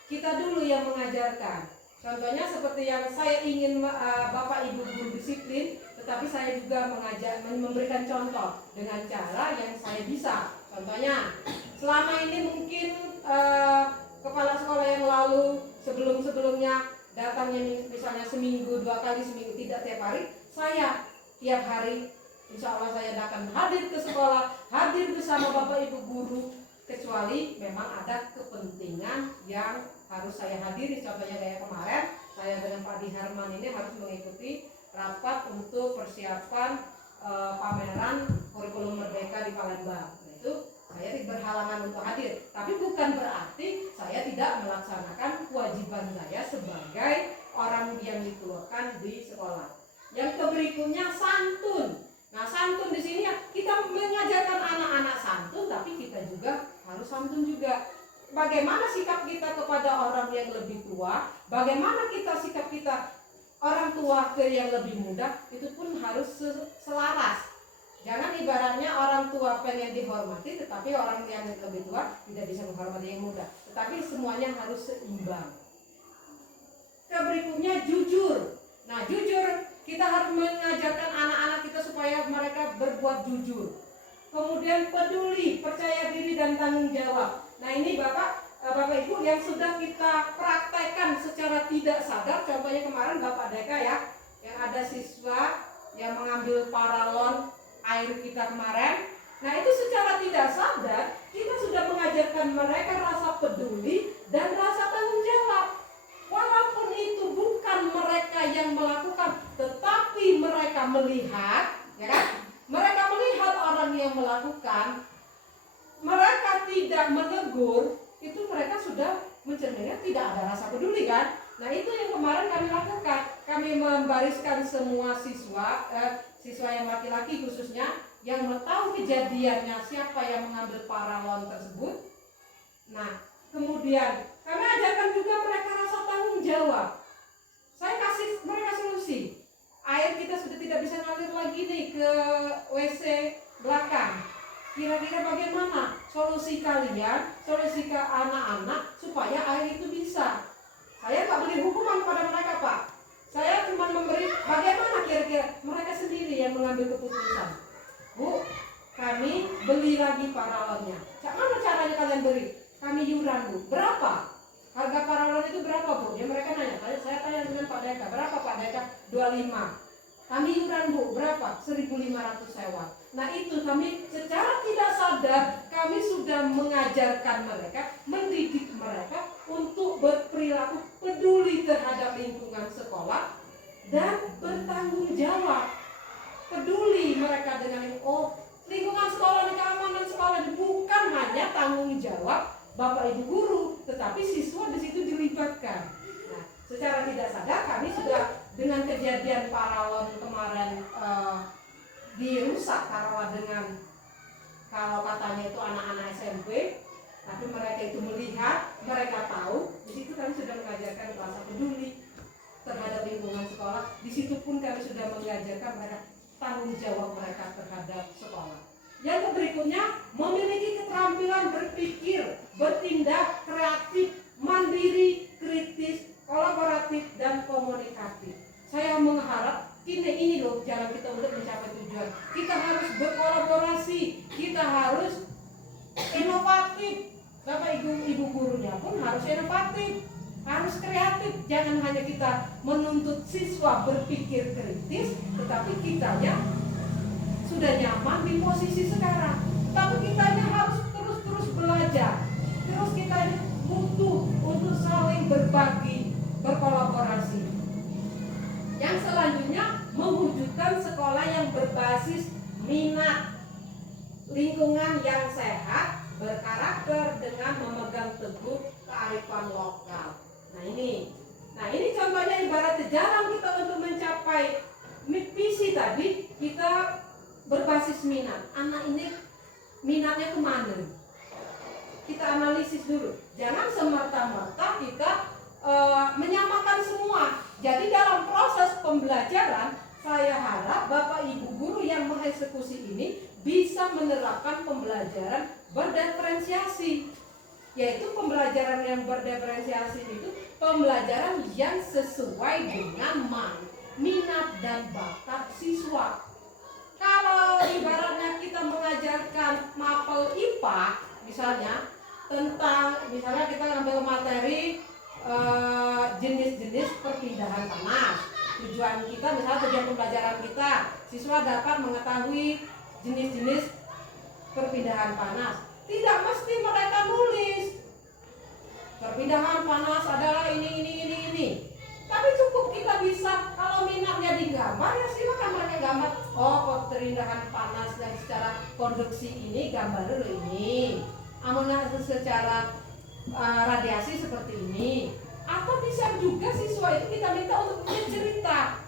Kita dulu yang mengajarkan. Contohnya seperti yang saya ingin Bapak Ibu guru disiplin, tetapi saya juga memberikan contoh dengan cara yang saya bisa. Contohnya, selama ini mungkin kepala sekolah yang lalu sebelumnya datangnya misalnya seminggu 2 kali, seminggu tidak tiap hari. Saya tiap hari insya Allah saya akan hadir ke sekolah, hadir bersama Bapak Ibu guru, kecuali memang ada kepentingan yang harus saya hadiri. Contohnya kayak kemarin saya dengan Pak Diharman ini harus mengikuti rapat untuk persiapan pameran kurikulum merdeka di Palembang. Nah, itu saya berhalangan untuk hadir, tapi bukan berarti saya tidak melaksanakan kewajiban saya sebagai orang yang dituakan di sekolah. Yang berikutnya santun. Nah, santun di sini ya, kita mengajarkan anak-anak santun, tapi kita juga harus santun juga. Bagaimana sikap kita kepada orang yang lebih tua, bagaimana sikap kita orang tua ke yang lebih muda, itu pun harus selaras. Jangan ibaratnya orang tua pengen dihormati, tetapi orang yang lebih tua tidak bisa menghormati yang muda. Tetapi semuanya harus seimbang. Berikutnya jujur. Nah, jujur kita harus mengajarkan anak-anak kita supaya mereka berbuat jujur. Kemudian peduli, percaya diri, dan tanggung jawab. Nah, ini Bapak Ibu yang sudah kita praktekkan secara tidak sadar. Contohnya kemarin Bapak Deka ya, yang ada siswa yang mengambil paralon air kita kemarin. Nah, itu secara tidak sadar kita sudah mengajarkan mereka rasa peduli dan rasa tanggung jawab. Walaupun itu bukan mereka yang melakukan, tetapi mereka melihat, ya kan? Mereka melihat orang yang melakukan, mereka tidak menegur, itu mereka sudah mencerminkan tidak ada rasa peduli kan? Nah, itu yang kemarin kami lakukan. Kami membariskan semua siswa yang laki-laki khususnya yang tahu kejadiannya siapa yang mengambil paralon tersebut. Nah, kemudian kami ajarkan juga mereka rasa tanggung jawab. Saya kasih mereka solusi. Air kita sudah tidak bisa ngalir lagi nih ke WC belakang. Kira-kira bagaimana solusi kalian, solusi ke anak-anak supaya air itu bisa? Saya tak beri hukuman pada mereka, Pak. Saya cuma memberi bagaimana kira-kira mereka sendiri yang mengambil keputusan. Bu, kami beli lagi paralonnya. Mana caranya kalian beri? Kami iuran, Bu. Berapa? Harga paralon itu berapa, Bu? Ya mereka nanya. Saya tanya dengan Pak Deka. Berapa, Pak Deka? 25. Kami iuran, Bu. Berapa? 1.500 sewa. Nah, itu kami secara tidak sadar kami sudah mengajarkan mereka, mendidik mereka untuk berperilaku peduli terhadap lingkungan sekolah dan bertanggung jawab. Peduli mereka dengan lingkungan sekolah dan keamanan sekolah bukan hanya tanggung jawab Bapak Ibu guru, tetapi siswa di situ dilibatkan. Nah, secara tidak sadar kami sudah dengan kejadian paralon kemarin dirusak taruhlah dengan kalau katanya itu anak-anak SMP, tapi mereka itu melihat, mereka tahu, di situ kami sudah mengajarkan rasa peduli terhadap lingkungan sekolah. Di situ pun kami sudah mengajarkan mereka tanggung jawab mereka terhadap sekolah. Yang berikutnya, memiliki keterampilan berpikir, bertindak, kreatif, mandiri, kritis, kolaboratif, dan komunikatif. Saya mengharap ini loh jalan kita untuk mencapai tujuan. Kita harus berkolaborasi, kita harus inovatif. Bapak ibu gurunya pun harus inovatif, harus kreatif. Jangan hanya kita menuntut siswa berpikir kritis, tetapi kitanya sudah nyaman di posisi sekarang. Tapi kitanya harus terus belajar. Terus kita butuh untuk saling berbagi, berkolaborasi. Yang selanjutnya, mewujudkan sekolah yang berbasis minat, lingkungan yang sehat, berkarakter dengan memegang teguh kearifan lokal. Nah ini contohnya ibarat jalan kita untuk mencapai visi tadi, kita berbasis minat. Anak ini minatnya kemana? Kita analisis dulu. Jangan semerta-merta kita menyamakan semua. Jadi dalam proses pembelajaran, saya harap Bapak Ibu guru yang mengeksekusi ini bisa menerapkan pembelajaran berdiferensiasi. Yaitu pembelajaran yang berdiferensiasi itu pembelajaran yang sesuai dengan minat dan bakat siswa. Kalau ibaratnya kita mengajarkan mapel IPA misalnya, misalnya kita ngambil materi jenis-jenis perpindahan panas. Tujuan kita, misalnya tujuan pembelajaran kita, siswa dapat mengetahui jenis-jenis perpindahan panas. Tidak mesti mereka nulis perpindahan panas adalah ini. Tapi cukup kita bisa, kalau minatnya digambar ya silakan mereka gambar. Oh, perpindahan panas yang secara konduksi ini gambar dulu ini. Amunnya secara radiasi seperti ini. Atau bisa juga siswa itu kita minta untuk punya cerita.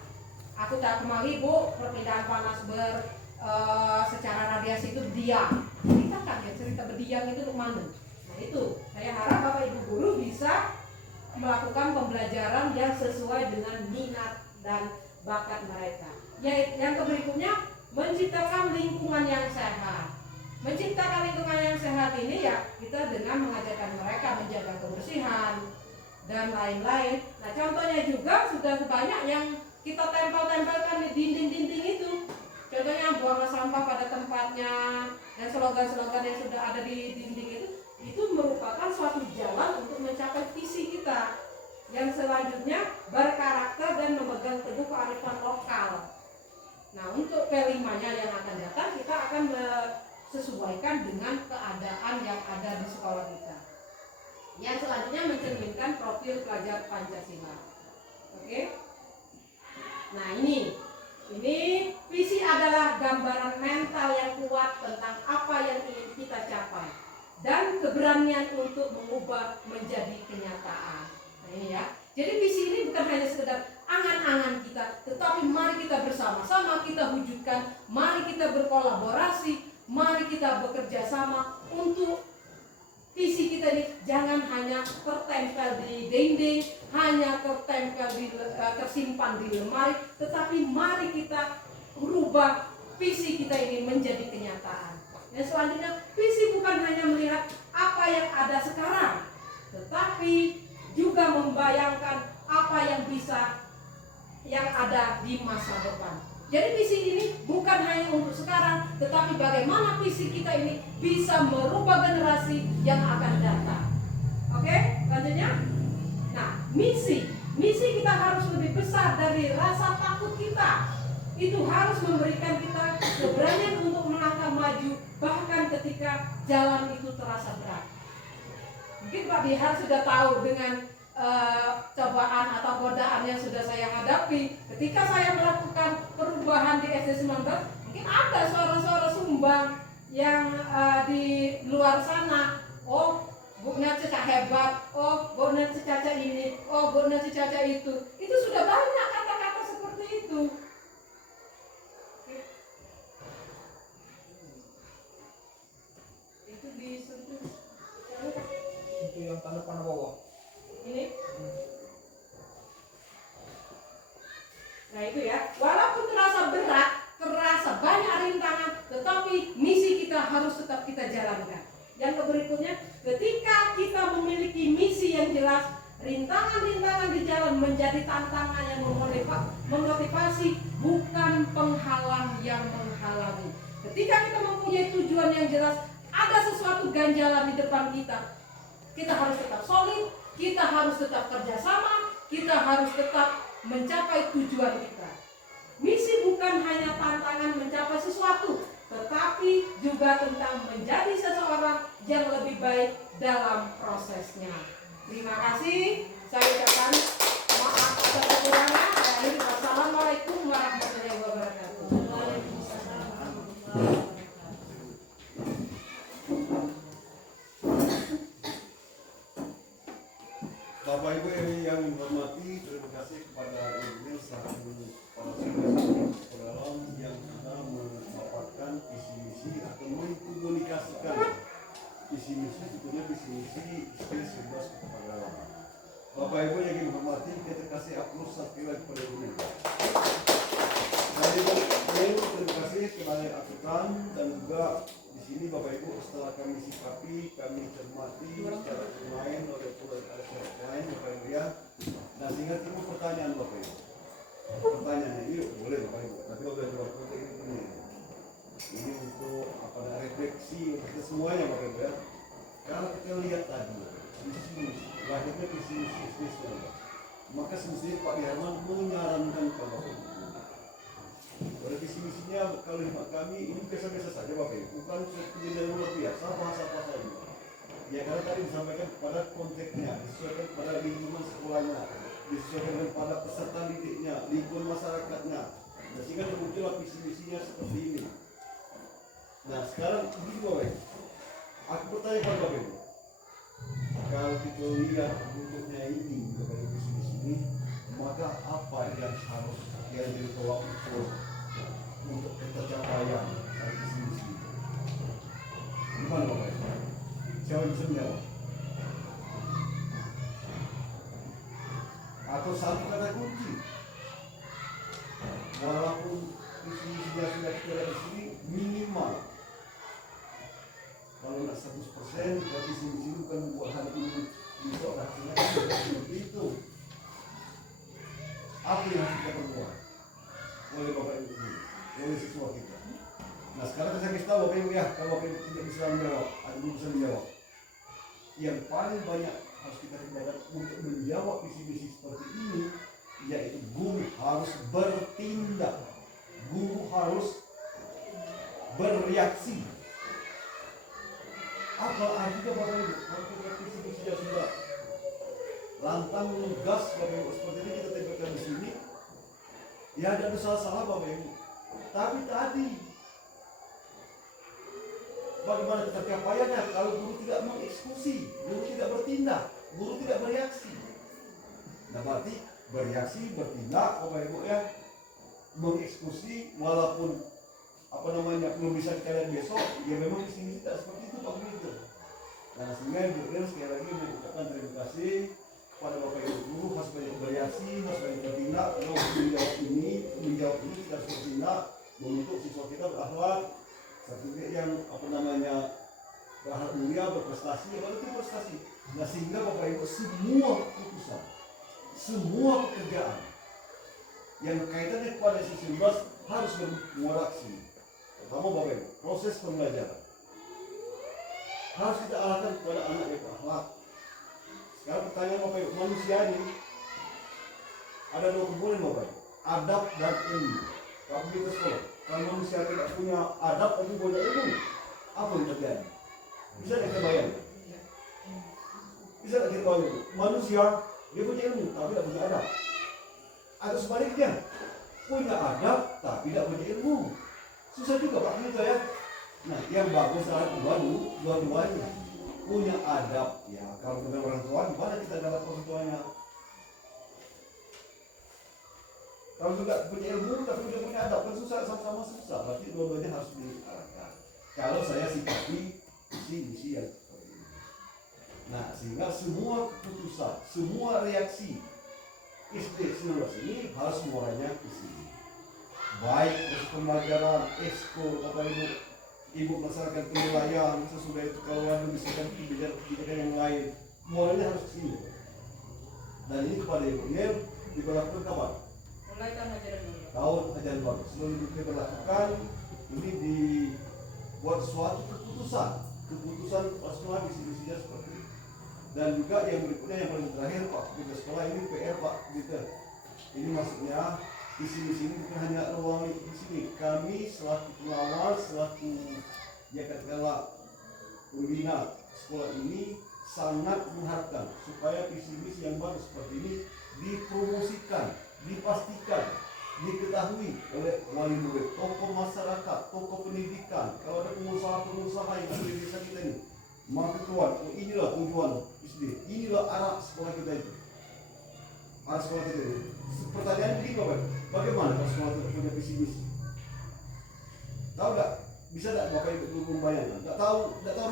Aku tak kemari Bu, perpindahan panas secara radiasi itu berdiam. Kita kan ya cerita berdiam itu kemana? Nah itu, saya harap Bapak Ibu guru bisa melakukan pembelajaran yang sesuai dengan minat dan bakat mereka. Yang berikutnya, menciptakan lingkungan yang sehat. Menciptakan lingkungan yang sehat ini ya kita dengan mengajarkan mereka menjaga kebersihan dan lain-lain. Nah contohnya juga sudah banyak yang kita tempel-tempelkan di dinding-dinding itu. Contohnya buang sampah pada tempatnya dan slogan-slogan yang sudah ada di dinding itu merupakan suatu jalan untuk mencapai visi kita. Yang selanjutnya berkarakter dan memegang teguh kearifan lokal. Nah untuk P5-nya yang akan datang kita akan sesuaikan dengan keadaan yang ada di sekolah kita. Yang selanjutnya mencerminkan profil pelajar Pancasila. Oke. Nah ini visi adalah gambaran mental yang kuat tentang apa yang ingin kita capai dan keberanian untuk mengubah menjadi kenyataan. Nah ini ya. Jadi visi ini bukan hanya sekedar angan-angan kita, tetapi mari kita bersama-sama kita wujudkan, mari kita berkolaborasi, mari kita bekerja sama untuk visi kita ini jangan hanya tertempel di dinding, hanya tersimpan di lemari, tetapi mari kita rubah visi kita ini menjadi kenyataan. Dan selanjutnya, visi bukan hanya melihat apa yang ada sekarang, tetapi juga membayangkan apa yang ada di masa depan. Jadi visi ini bukan hanya untuk sekarang, tetapi bagaimana visi kita ini bisa merubah generasi yang akan datang. Oke, lanjutnya. Nah, misi kita harus lebih besar dari rasa takut kita. Itu harus memberikan kita keberanian untuk melangkah maju, bahkan ketika jalan itu terasa berat. Mungkin Pak Bihar sudah tahu dengan cobaan atau godaan yang sudah saya hadapi ketika saya melakukan perubahan di SD 19. Mungkin ada suara-suara sumbang yang di luar sana. Oh, Bu Caca hebat. Oh, Bu Caca ini. Oh, Bu Caca itu. Itu sudah banyak kata-kata seperti itu. Oke. Itu disentuh. Itu yang tanda panah bawah. Ini. Nah itu ya, walaupun terasa berat, terasa banyak rintangan, tetapi misi kita harus tetap kita jalankan. Yang berikutnya, ketika kita memiliki misi yang jelas, rintangan-rintangan di jalan menjadi tantangan yang memotivasi, bukan penghalang yang menghalangi. Ketika kita mempunyai tujuan yang jelas, ada sesuatu ganjalan di depan kita. Kita harus tetap solid, kita harus tetap kerjasama, kita harus tetap mencapai tujuan kita. Misi bukan hanya tantangan mencapai sesuatu, tetapi juga tentang menjadi seseorang yang lebih baik dalam prosesnya. Terima kasih. Saya ucapkan maaf atas kekurangan. Dan wassalamualaikum warahmatullahi wabarakatuh. Bapak Ibu yang menghormati, terima kasih kepada Ibu selaku para dalam yang sudah memaparkan visi misi atau mengkomunikasikan visi misi sebetulnya visi misi Space 11 kepada Bapak Ibu yang menghormati, kita kasih aplaus sekali lagi kepada Ibu. Terima kasih kepada aturan dan juga di sini Bapak Ibu setelah kami sikapi, kami cermati secara lain oleh secara lain Bapak Ibu ya. Nah sehingga timbul pertanyaan Bapak Ibu. Pertanyaannya ini boleh Bapak Ibu, tapi Bapak Ibu ini untuk refleksi untuk kita semuanya Bapak Ibu ya. Kalau kita lihat tadi lahirnya visi misi maka semestinya Pak Diharman menyarankan kepada Bapak Ibu. Pada visi misinya kalau hemat kami ini biasa-biasa saja Bapak Ibu, bukan kejadian luar biasa bahasa-bahasa saja. Ya karena tadi disampaikan kepada konteksnya, disesuaikan pada lingkungan sekolahnya, disesuaikan pada peserta didiknya, lingkungan masyarakatnya. Nah, sehingga termuncullah visi misinya seperti ini. Nah sekarang ini Bapak Ibu, aku bertanya kepada Bapak Ibu, kalau kita lihat bentuknya ini Bapak Ibu visi misi ini, maka apa yang harus yang ditolak untuk pencapaian dari visi misi itu? Gimana Bapak Ibu? Siapa bisa menjawab? Atau satu kata kunci? Walaupun visi misinya sudah ada di sini, minimal kalau nggak 100%, tapi visi misi itu bukan buat hari ini, besok hasilnya seperti itu. Apa yang harus kita perbuat? Oleh Bapak Ibu ini, oleh siswa kita. Nah sekarang saya kasih tahu Bapak Ibu ya, kalau Bapak Ibu tidak bisa menjawab, atau belum bisa menjawab, yang paling banyak harus kita kerjakan untuk menjawab visi-visi seperti ini, yaitu guru harus bertindak, guru harus bereaksi. Apa artinya Bapak Ibu? Kalau kita visi-visi sudah lantang lugas Bapak Ibu seperti ini kita tempelkan di sini, ya ada salah-salah Bapak Ibu. Tapi tadi bagaimana pencapaiannya kalau guru tidak mengeksekusi, guru tidak bertindak, guru tidak bereaksi. Nah berarti bereaksi, bertindak Bapak Ibu ya, mengeksekusi walaupun belum bisa kita lihat besok, ya memang di sini tidak seperti itu Pak Guru. Nah sehingga Ibu sekali lagi mengucapkan terima kasih kepada Bapak Ibu guru, harus banyak bereaksi, harus banyak bertindak. Kalau menjawab ini kita harus bertindak untuk siswa kita berakhlak, sertifikat yang berakhlak mulia, berprestasi, baru itu prestasi. Nah sehingga Bapak Ibu semua keputusan, semua pekerjaan yang kaitannya kepada sisi bebas harus bermuaraksi. Pertama Bapak Ibu, proses pembelajaran harus kita arahkan kepada anak yang berakhlak. Sekarang pertanyaan Bapak Ibu, manusia ini ada dua komponen Bapak Ibu, adab dan ilmu. Kalau kita sekolah, kalau manusia tidak punya adab tapi punya ilmu, apa yang terjadi? Bisa kita bayangkan? Bisa kita bayangkan? Manusia dia punya ilmu tapi tidak punya adab. Atau sebaliknya, punya adab tapi tidak punya ilmu. Susah juga Pak kita ya. Nah, yang bagus adalah dua-duanya. Punya adab, ya kalau dengan orang tua, gimana kita dapat orang tuanya? Kalau tidak punya ilmu tapi udah punya adab kan susah, sama-sama susah. Berarti dua-duanya harus diarahkan. Kalau saya sikapi misi yang seperti ini. Nah, sehingga semua keputusan, semua reaksi SD 19 ini harus muaranya ke sini. Baik proses pembelajaran, ekskul, Bapak Ibu melaksanakan penilaian, sesudah itu kalau ada misalkan kebijakan yang lain, muaranya harus ke sini. Dan ini kepada Ibu Nel diberlakukan kapan? Mulai tahun ajaran baru. Tahun ajaran baru. Sebelum itu diberlakukan, ini dibuat suatu keputusan kepala sekolah misi-misinya seperti ini. Dan juga yang berikutnya yang paling terakhir Pak Kepala Sekolah ini PR Pak gitu. Ini maksudnya misi-misi ini bukan hanya ruang di sini. Kami selaku pengawal, selaku ya katakanlah pembina sekolah ini sangat mengharapkan supaya visi-misi yang baru seperti ini dipromosikan, dipastikan, diketahui oleh wali murid, tokoh masyarakat, tokoh pendidikan. Kalau ada pengusaha-pengusaha yang ada di desa kita ini, maka keluar, oh inilah tujuan SD, inilah arah sekolah kita itu. Arah sekolah kita itu. Pertanyaan begini Bapak, bagaimana kalau sekolah itu punya visi-misi? Tahu nggak? Bisa nggak Bapak Ibu membayangkan? Nggak tahu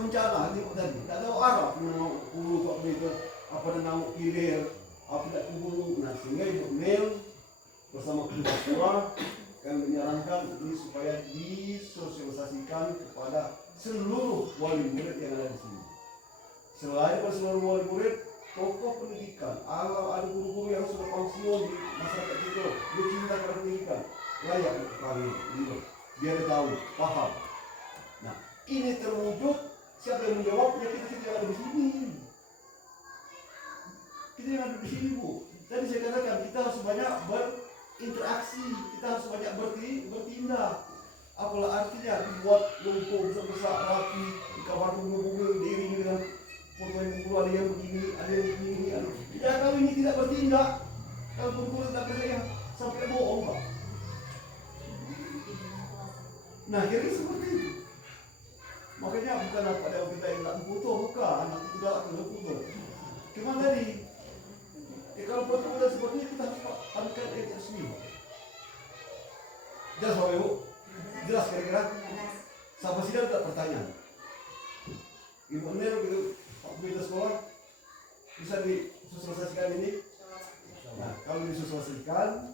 rencana tadi, nggak tahu arah menang hulu Pak itu, apa menang hilir, apa tidak hulu. Nah sehingga Ibu Nel bersama ketua sekolah kami menyarankan ini supaya disosialisasikan kepada seluruh wali murid yang ada di sini. Selain pada seluruh wali murid, tokoh pendidikan, ada guru-guru yang sudah pensiun di masyarakat kita, dia cinta kepada pendidikan, layak untuk kami ini, biar dia tahu, paham. Nah, ini terwujud, siapa yang menjawabnya? Kita yang ada di sini. Kita yang ada di sini Bu. Tadi saya katakan kita harus banyak berinteraksi, kita harus banyak bertindak. Apalah artinya dibuat lumpur besar-besar rapi, di kamar tunggu-tunggu diiringi dengan foto ada yang begini, ada yang begini, ya kalau ini tidak bertindak, kalau guru tidak percaya sampai bohong Pak. Nah jadi seperti itu. Makanya bukan apa yang kita yang tak foto, bukan anak itu tidak akan foto. Cuma tadi, kalau foto seperti ini kita harus ambilkan ayat resmi. Jelas Bapak Ibu? Jelas kira-kira? Sampai sini ada pertanyaan. Ibu Nel gitu. Pemerintah sekolah bisa disosialisasikan ini. Nah, kalau disosialisasikan,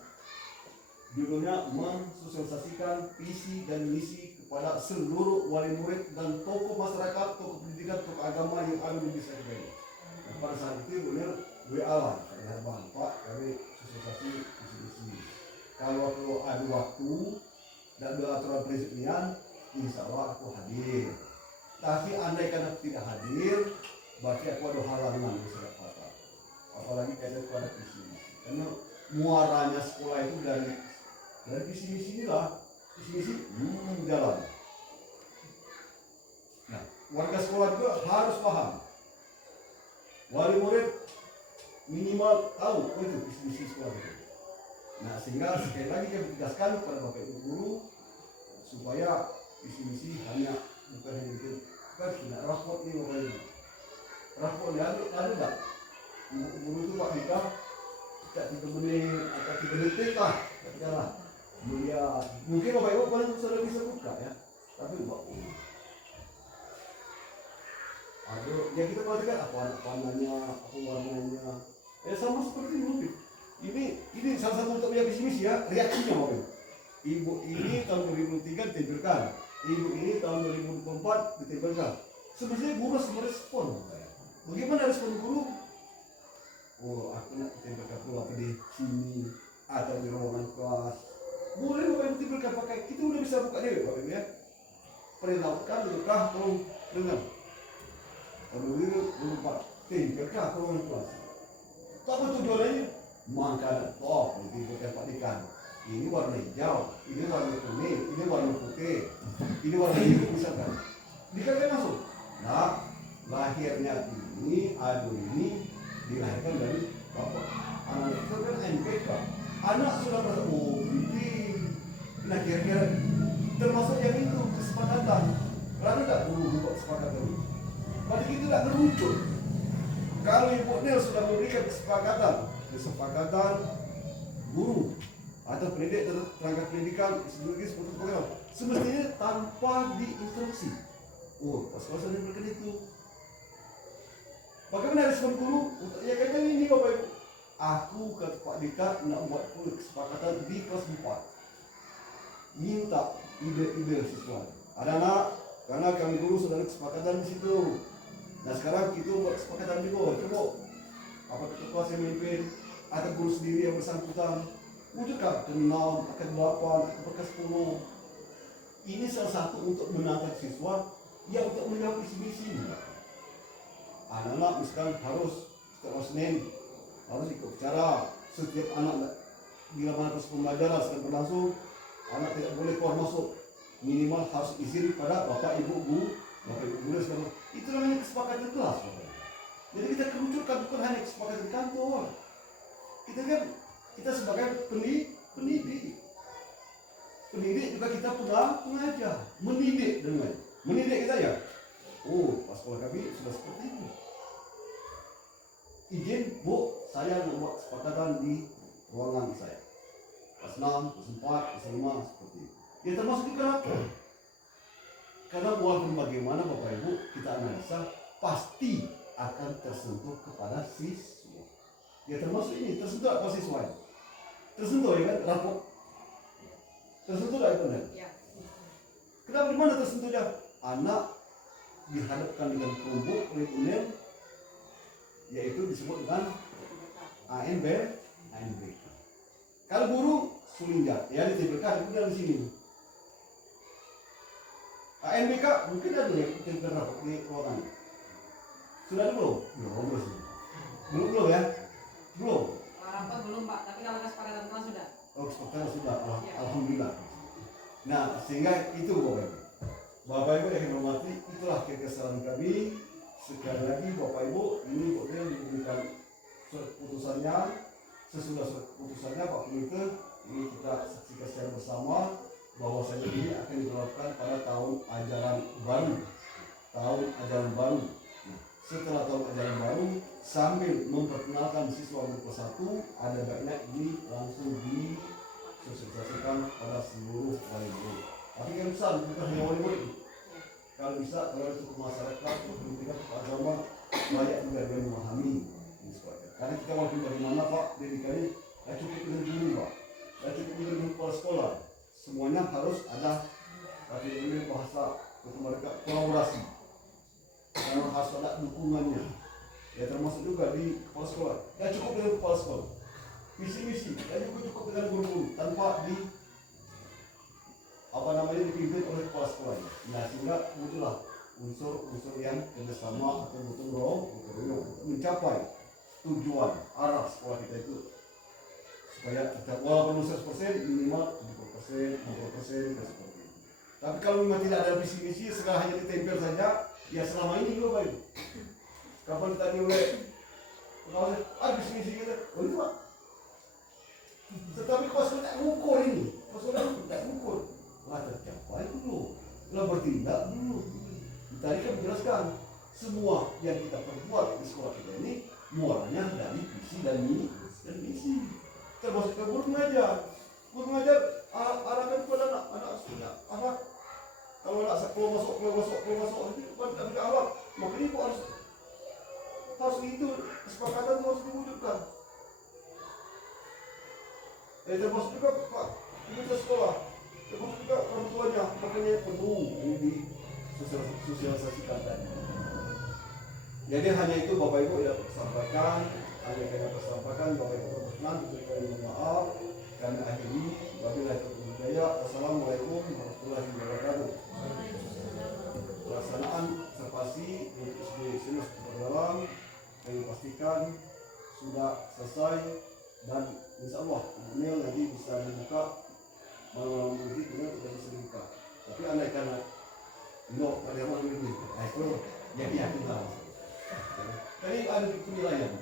judulnya mensosialisasikan visi dan misi kepada seluruh wali murid dan tokoh masyarakat, tokoh pendidikan, tokoh agama yang ada di desa ini. Nah, pada saat itu benar WA lah, saya Bang Pak, kami sosialisasi visi-misi. Kalau ada waktu dan ada aturan perizinan, insya Allah aku hadir. Tapi andai kan aku tidak hadir, berarti aku ada halangan di surat kata. Apalagi kaitan kepada visi misi. Karena muaranya sekolah itu dari visi misi inilah, visi misi jalan. Nah, warga sekolah juga harus paham. Wali murid minimal tahu itu visi misi sekolah itu. Nah, sehingga sekali lagi kami tegaskan kepada Bapak Ibu guru supaya visi misi hanya bukan hanya itu, kan tidak raport nih Bapak Ibu. Rapor ada tak? Guru itu Pak Dika, tak 3 menit atau 3 detik lah, katakanlah. Mulia, mungkin Bapak Ibu paling sudah bisa buka ya, tapi Bapak Ibu. Aduh, ya kita perhatikan apa warnanya, apa warnanya. Sama seperti mungkin. Ini salah satu untuk visi misi ya, reaksinya Bapak Ibu. Ibu ini tahun 2003 ditempelkan, ibu ini tahun 2024 ditempelkan. Sebenarnya guru harus merespon. Bagaimana respon guru? Oh, aku nak ditempelkan keluar di sini atau di ruangan kelas. Boleh Bapak ditempelkan pakai, kita udah bisa buka dia Bapak Ibu ya. Perintahkan untuk tolong dengar. Kalau dulu tempelkan ke ruangan kelas. Apa tujuannya? Makanan top, ditempelkan Pak Dikan. Ini warna hijau, ini warna kuning, ini warna putih, ini warna biru misalkan. Dikatakan langsung. Nah, lahirnya ini, adu ini dilahirkan dari bapak. Anak itu kan NPK. Anak sudah bertemu, nah kira-kira termasuk yang itu kesepakatan. Lalu tak berubah kesepakatan itu. Berarti itu tak berujuk. Kalau Ibu Nel sudah memberikan kesepakatan guru atau tenaga pendidikan sebagai seperti program semestinya tanpa diinstruksi. Oh, pas sekolah saya berikan itu. Bagaimana respon guru? Ya kata ini Bapak Ibu. Aku kata Pak Dika nak buat kesepakatan di kelas 4. Minta ide-ide siswa. Ada anak, karena kami guru sudah ada kesepakatan di situ. Nah sekarang kita buat kesepakatan di bawah. Coba apakah ketua saya memimpin atau guru sendiri yang bersangkutan wujudkan ke 6, ke 8, ke 10. Ini salah satu untuk menangkap siswa yang untuk menjawab visi-misi. Anak-anak misalkan harus setiap Senin harus ikut bicara. Setiap anak bila mana proses pembelajaran sedang berlangsung, anak tidak boleh keluar masuk, minimal harus izin pada bapak ibu guru segala. Itu namanya kesepakatan kelas. Jadi kita kerucutkan bukan hanya kesepakatan di kantor. Kita kan kita sebagai pendidik juga kita pengajar, mendidik dengan mendidik kita ya. Oh, pas sekolah kami sudah seperti itu. Izin Bu, saya membuat kesepakatan di ruangan saya. Kelas 6, kelas 4, kelas 5 seperti itu. Ya termasuk juga rapor. Karena walaupun bagaimana Bapak Ibu kita analisa pasti akan tersentuh kepada siswa. Ya termasuk ini tersentuh apa siswa? Tersentuh ya kan rapor. Tersentuh tidak benar? Ya. Kenapa di mana tersentuhnya? Anak dihadapkan dengan kelompok kurikulum yaitu disebut dengan ANBK. Kalau guru sulinjak ya ditempelkan kemudian di sini. ANBK mungkin ada yang ditempel rapat di ruangan. Sudah ada belum? Belum ya? Belum. Rapat belum Pak, tapi kalau kesepakatan kelas sudah. Oh, kesepakatan sudah. Alhamdulillah. Nah, sehingga itu Bapak Ibu yang hormati, itulah kekesalan kami. Sekali lagi Bapak Ibu, ini kemudian diberikan putusannya. Sesudah putusannya Pak Komite, ini kita saksikan secara bersama bahwasanya ini akan diterapkan pada tahun ajaran baru. Nah, setelah tahun ajaran baru, sambil memperkenalkan siswa kelas 1, ada baiknya ini langsung disosialisasikan pada seluruh wali murid. Tapi yang besar bukan hanya wali murid. Kalau bisa, kalau itu ke masyarakat, pendidikan agama, layak juga dia memahami ini sebagainya. Karena kita walaupun bagaimana Pak, pendidikannya tidak cukup dengan guru Pak, tidak cukup dengan kepala sekolah. Semuanya harus ada bahasa untuk mereka kolaborasi. Karena harus ada dukungannya. Ya termasuk juga di kepala sekolah. Tidak cukup dengan kepala sekolah. Visi-misi, tidak cukup dengan guru-guru tanpa dipimpin oleh kepala sekolah. Nah sehingga muncullah unsur-unsur yang kerjasama atau gotong royong untuk mencapai tujuan arah sekolah kita itu supaya kita walaupun 100% minimal 70%, 50% dan seperti itu. Tapi kalau memang tidak ada visi misi segala hanya ditempel saja, ya selama ini juga baik. Kapan ditanya oleh pengawas, visi misi kita, oh itu Pak. Tetapi kalau sudah tak mengukur ini, kalau sudah tak mengukur, wah tercapai dulu, telah bertindak dulu. Tadi kan menjelaskan semua yang kita perbuat di sekolah kita ini muaranya dari visi dan misi. Termasuk ke guru mengajar. Guru mengajar arahkan kepada anak. Kalau anak keluar masuk itu bukan ke awal. Makanya itu harus itu kesepakatan harus diwujudkan. Termasuk juga Pak, kita sekolah, termasuk juga orang tuanya, makanya perlu ini disosialisasikan tadi. Jadi hanya itu Bapak Ibu yang sampaikan, Bapak Ibu berkenan untuk mohon maaf. Kami akhiri, wabillahi taufiq wal hidayah. Wassalamualaikum warahmatullahi wabarakatuh. Pelaksanaan observasi untuk SD Sinus Dalam kami pastikan sudah selesai dan insya Allah email nanti bisa dibuka malam nanti dengan tidak bisa dibuka. Tapi andai karena ada yang mau itu ya kita. Tadi ada penilaian.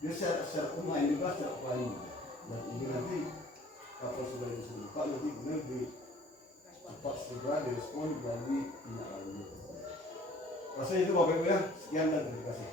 Dia secara online juga secara offline. Dan ini nanti kalau sudah bisa dibuka nanti benar di cepat segera direspon melalui tindak lanjut. Rasanya itu Bapak Ibu ya. Sekian dan terima kasih.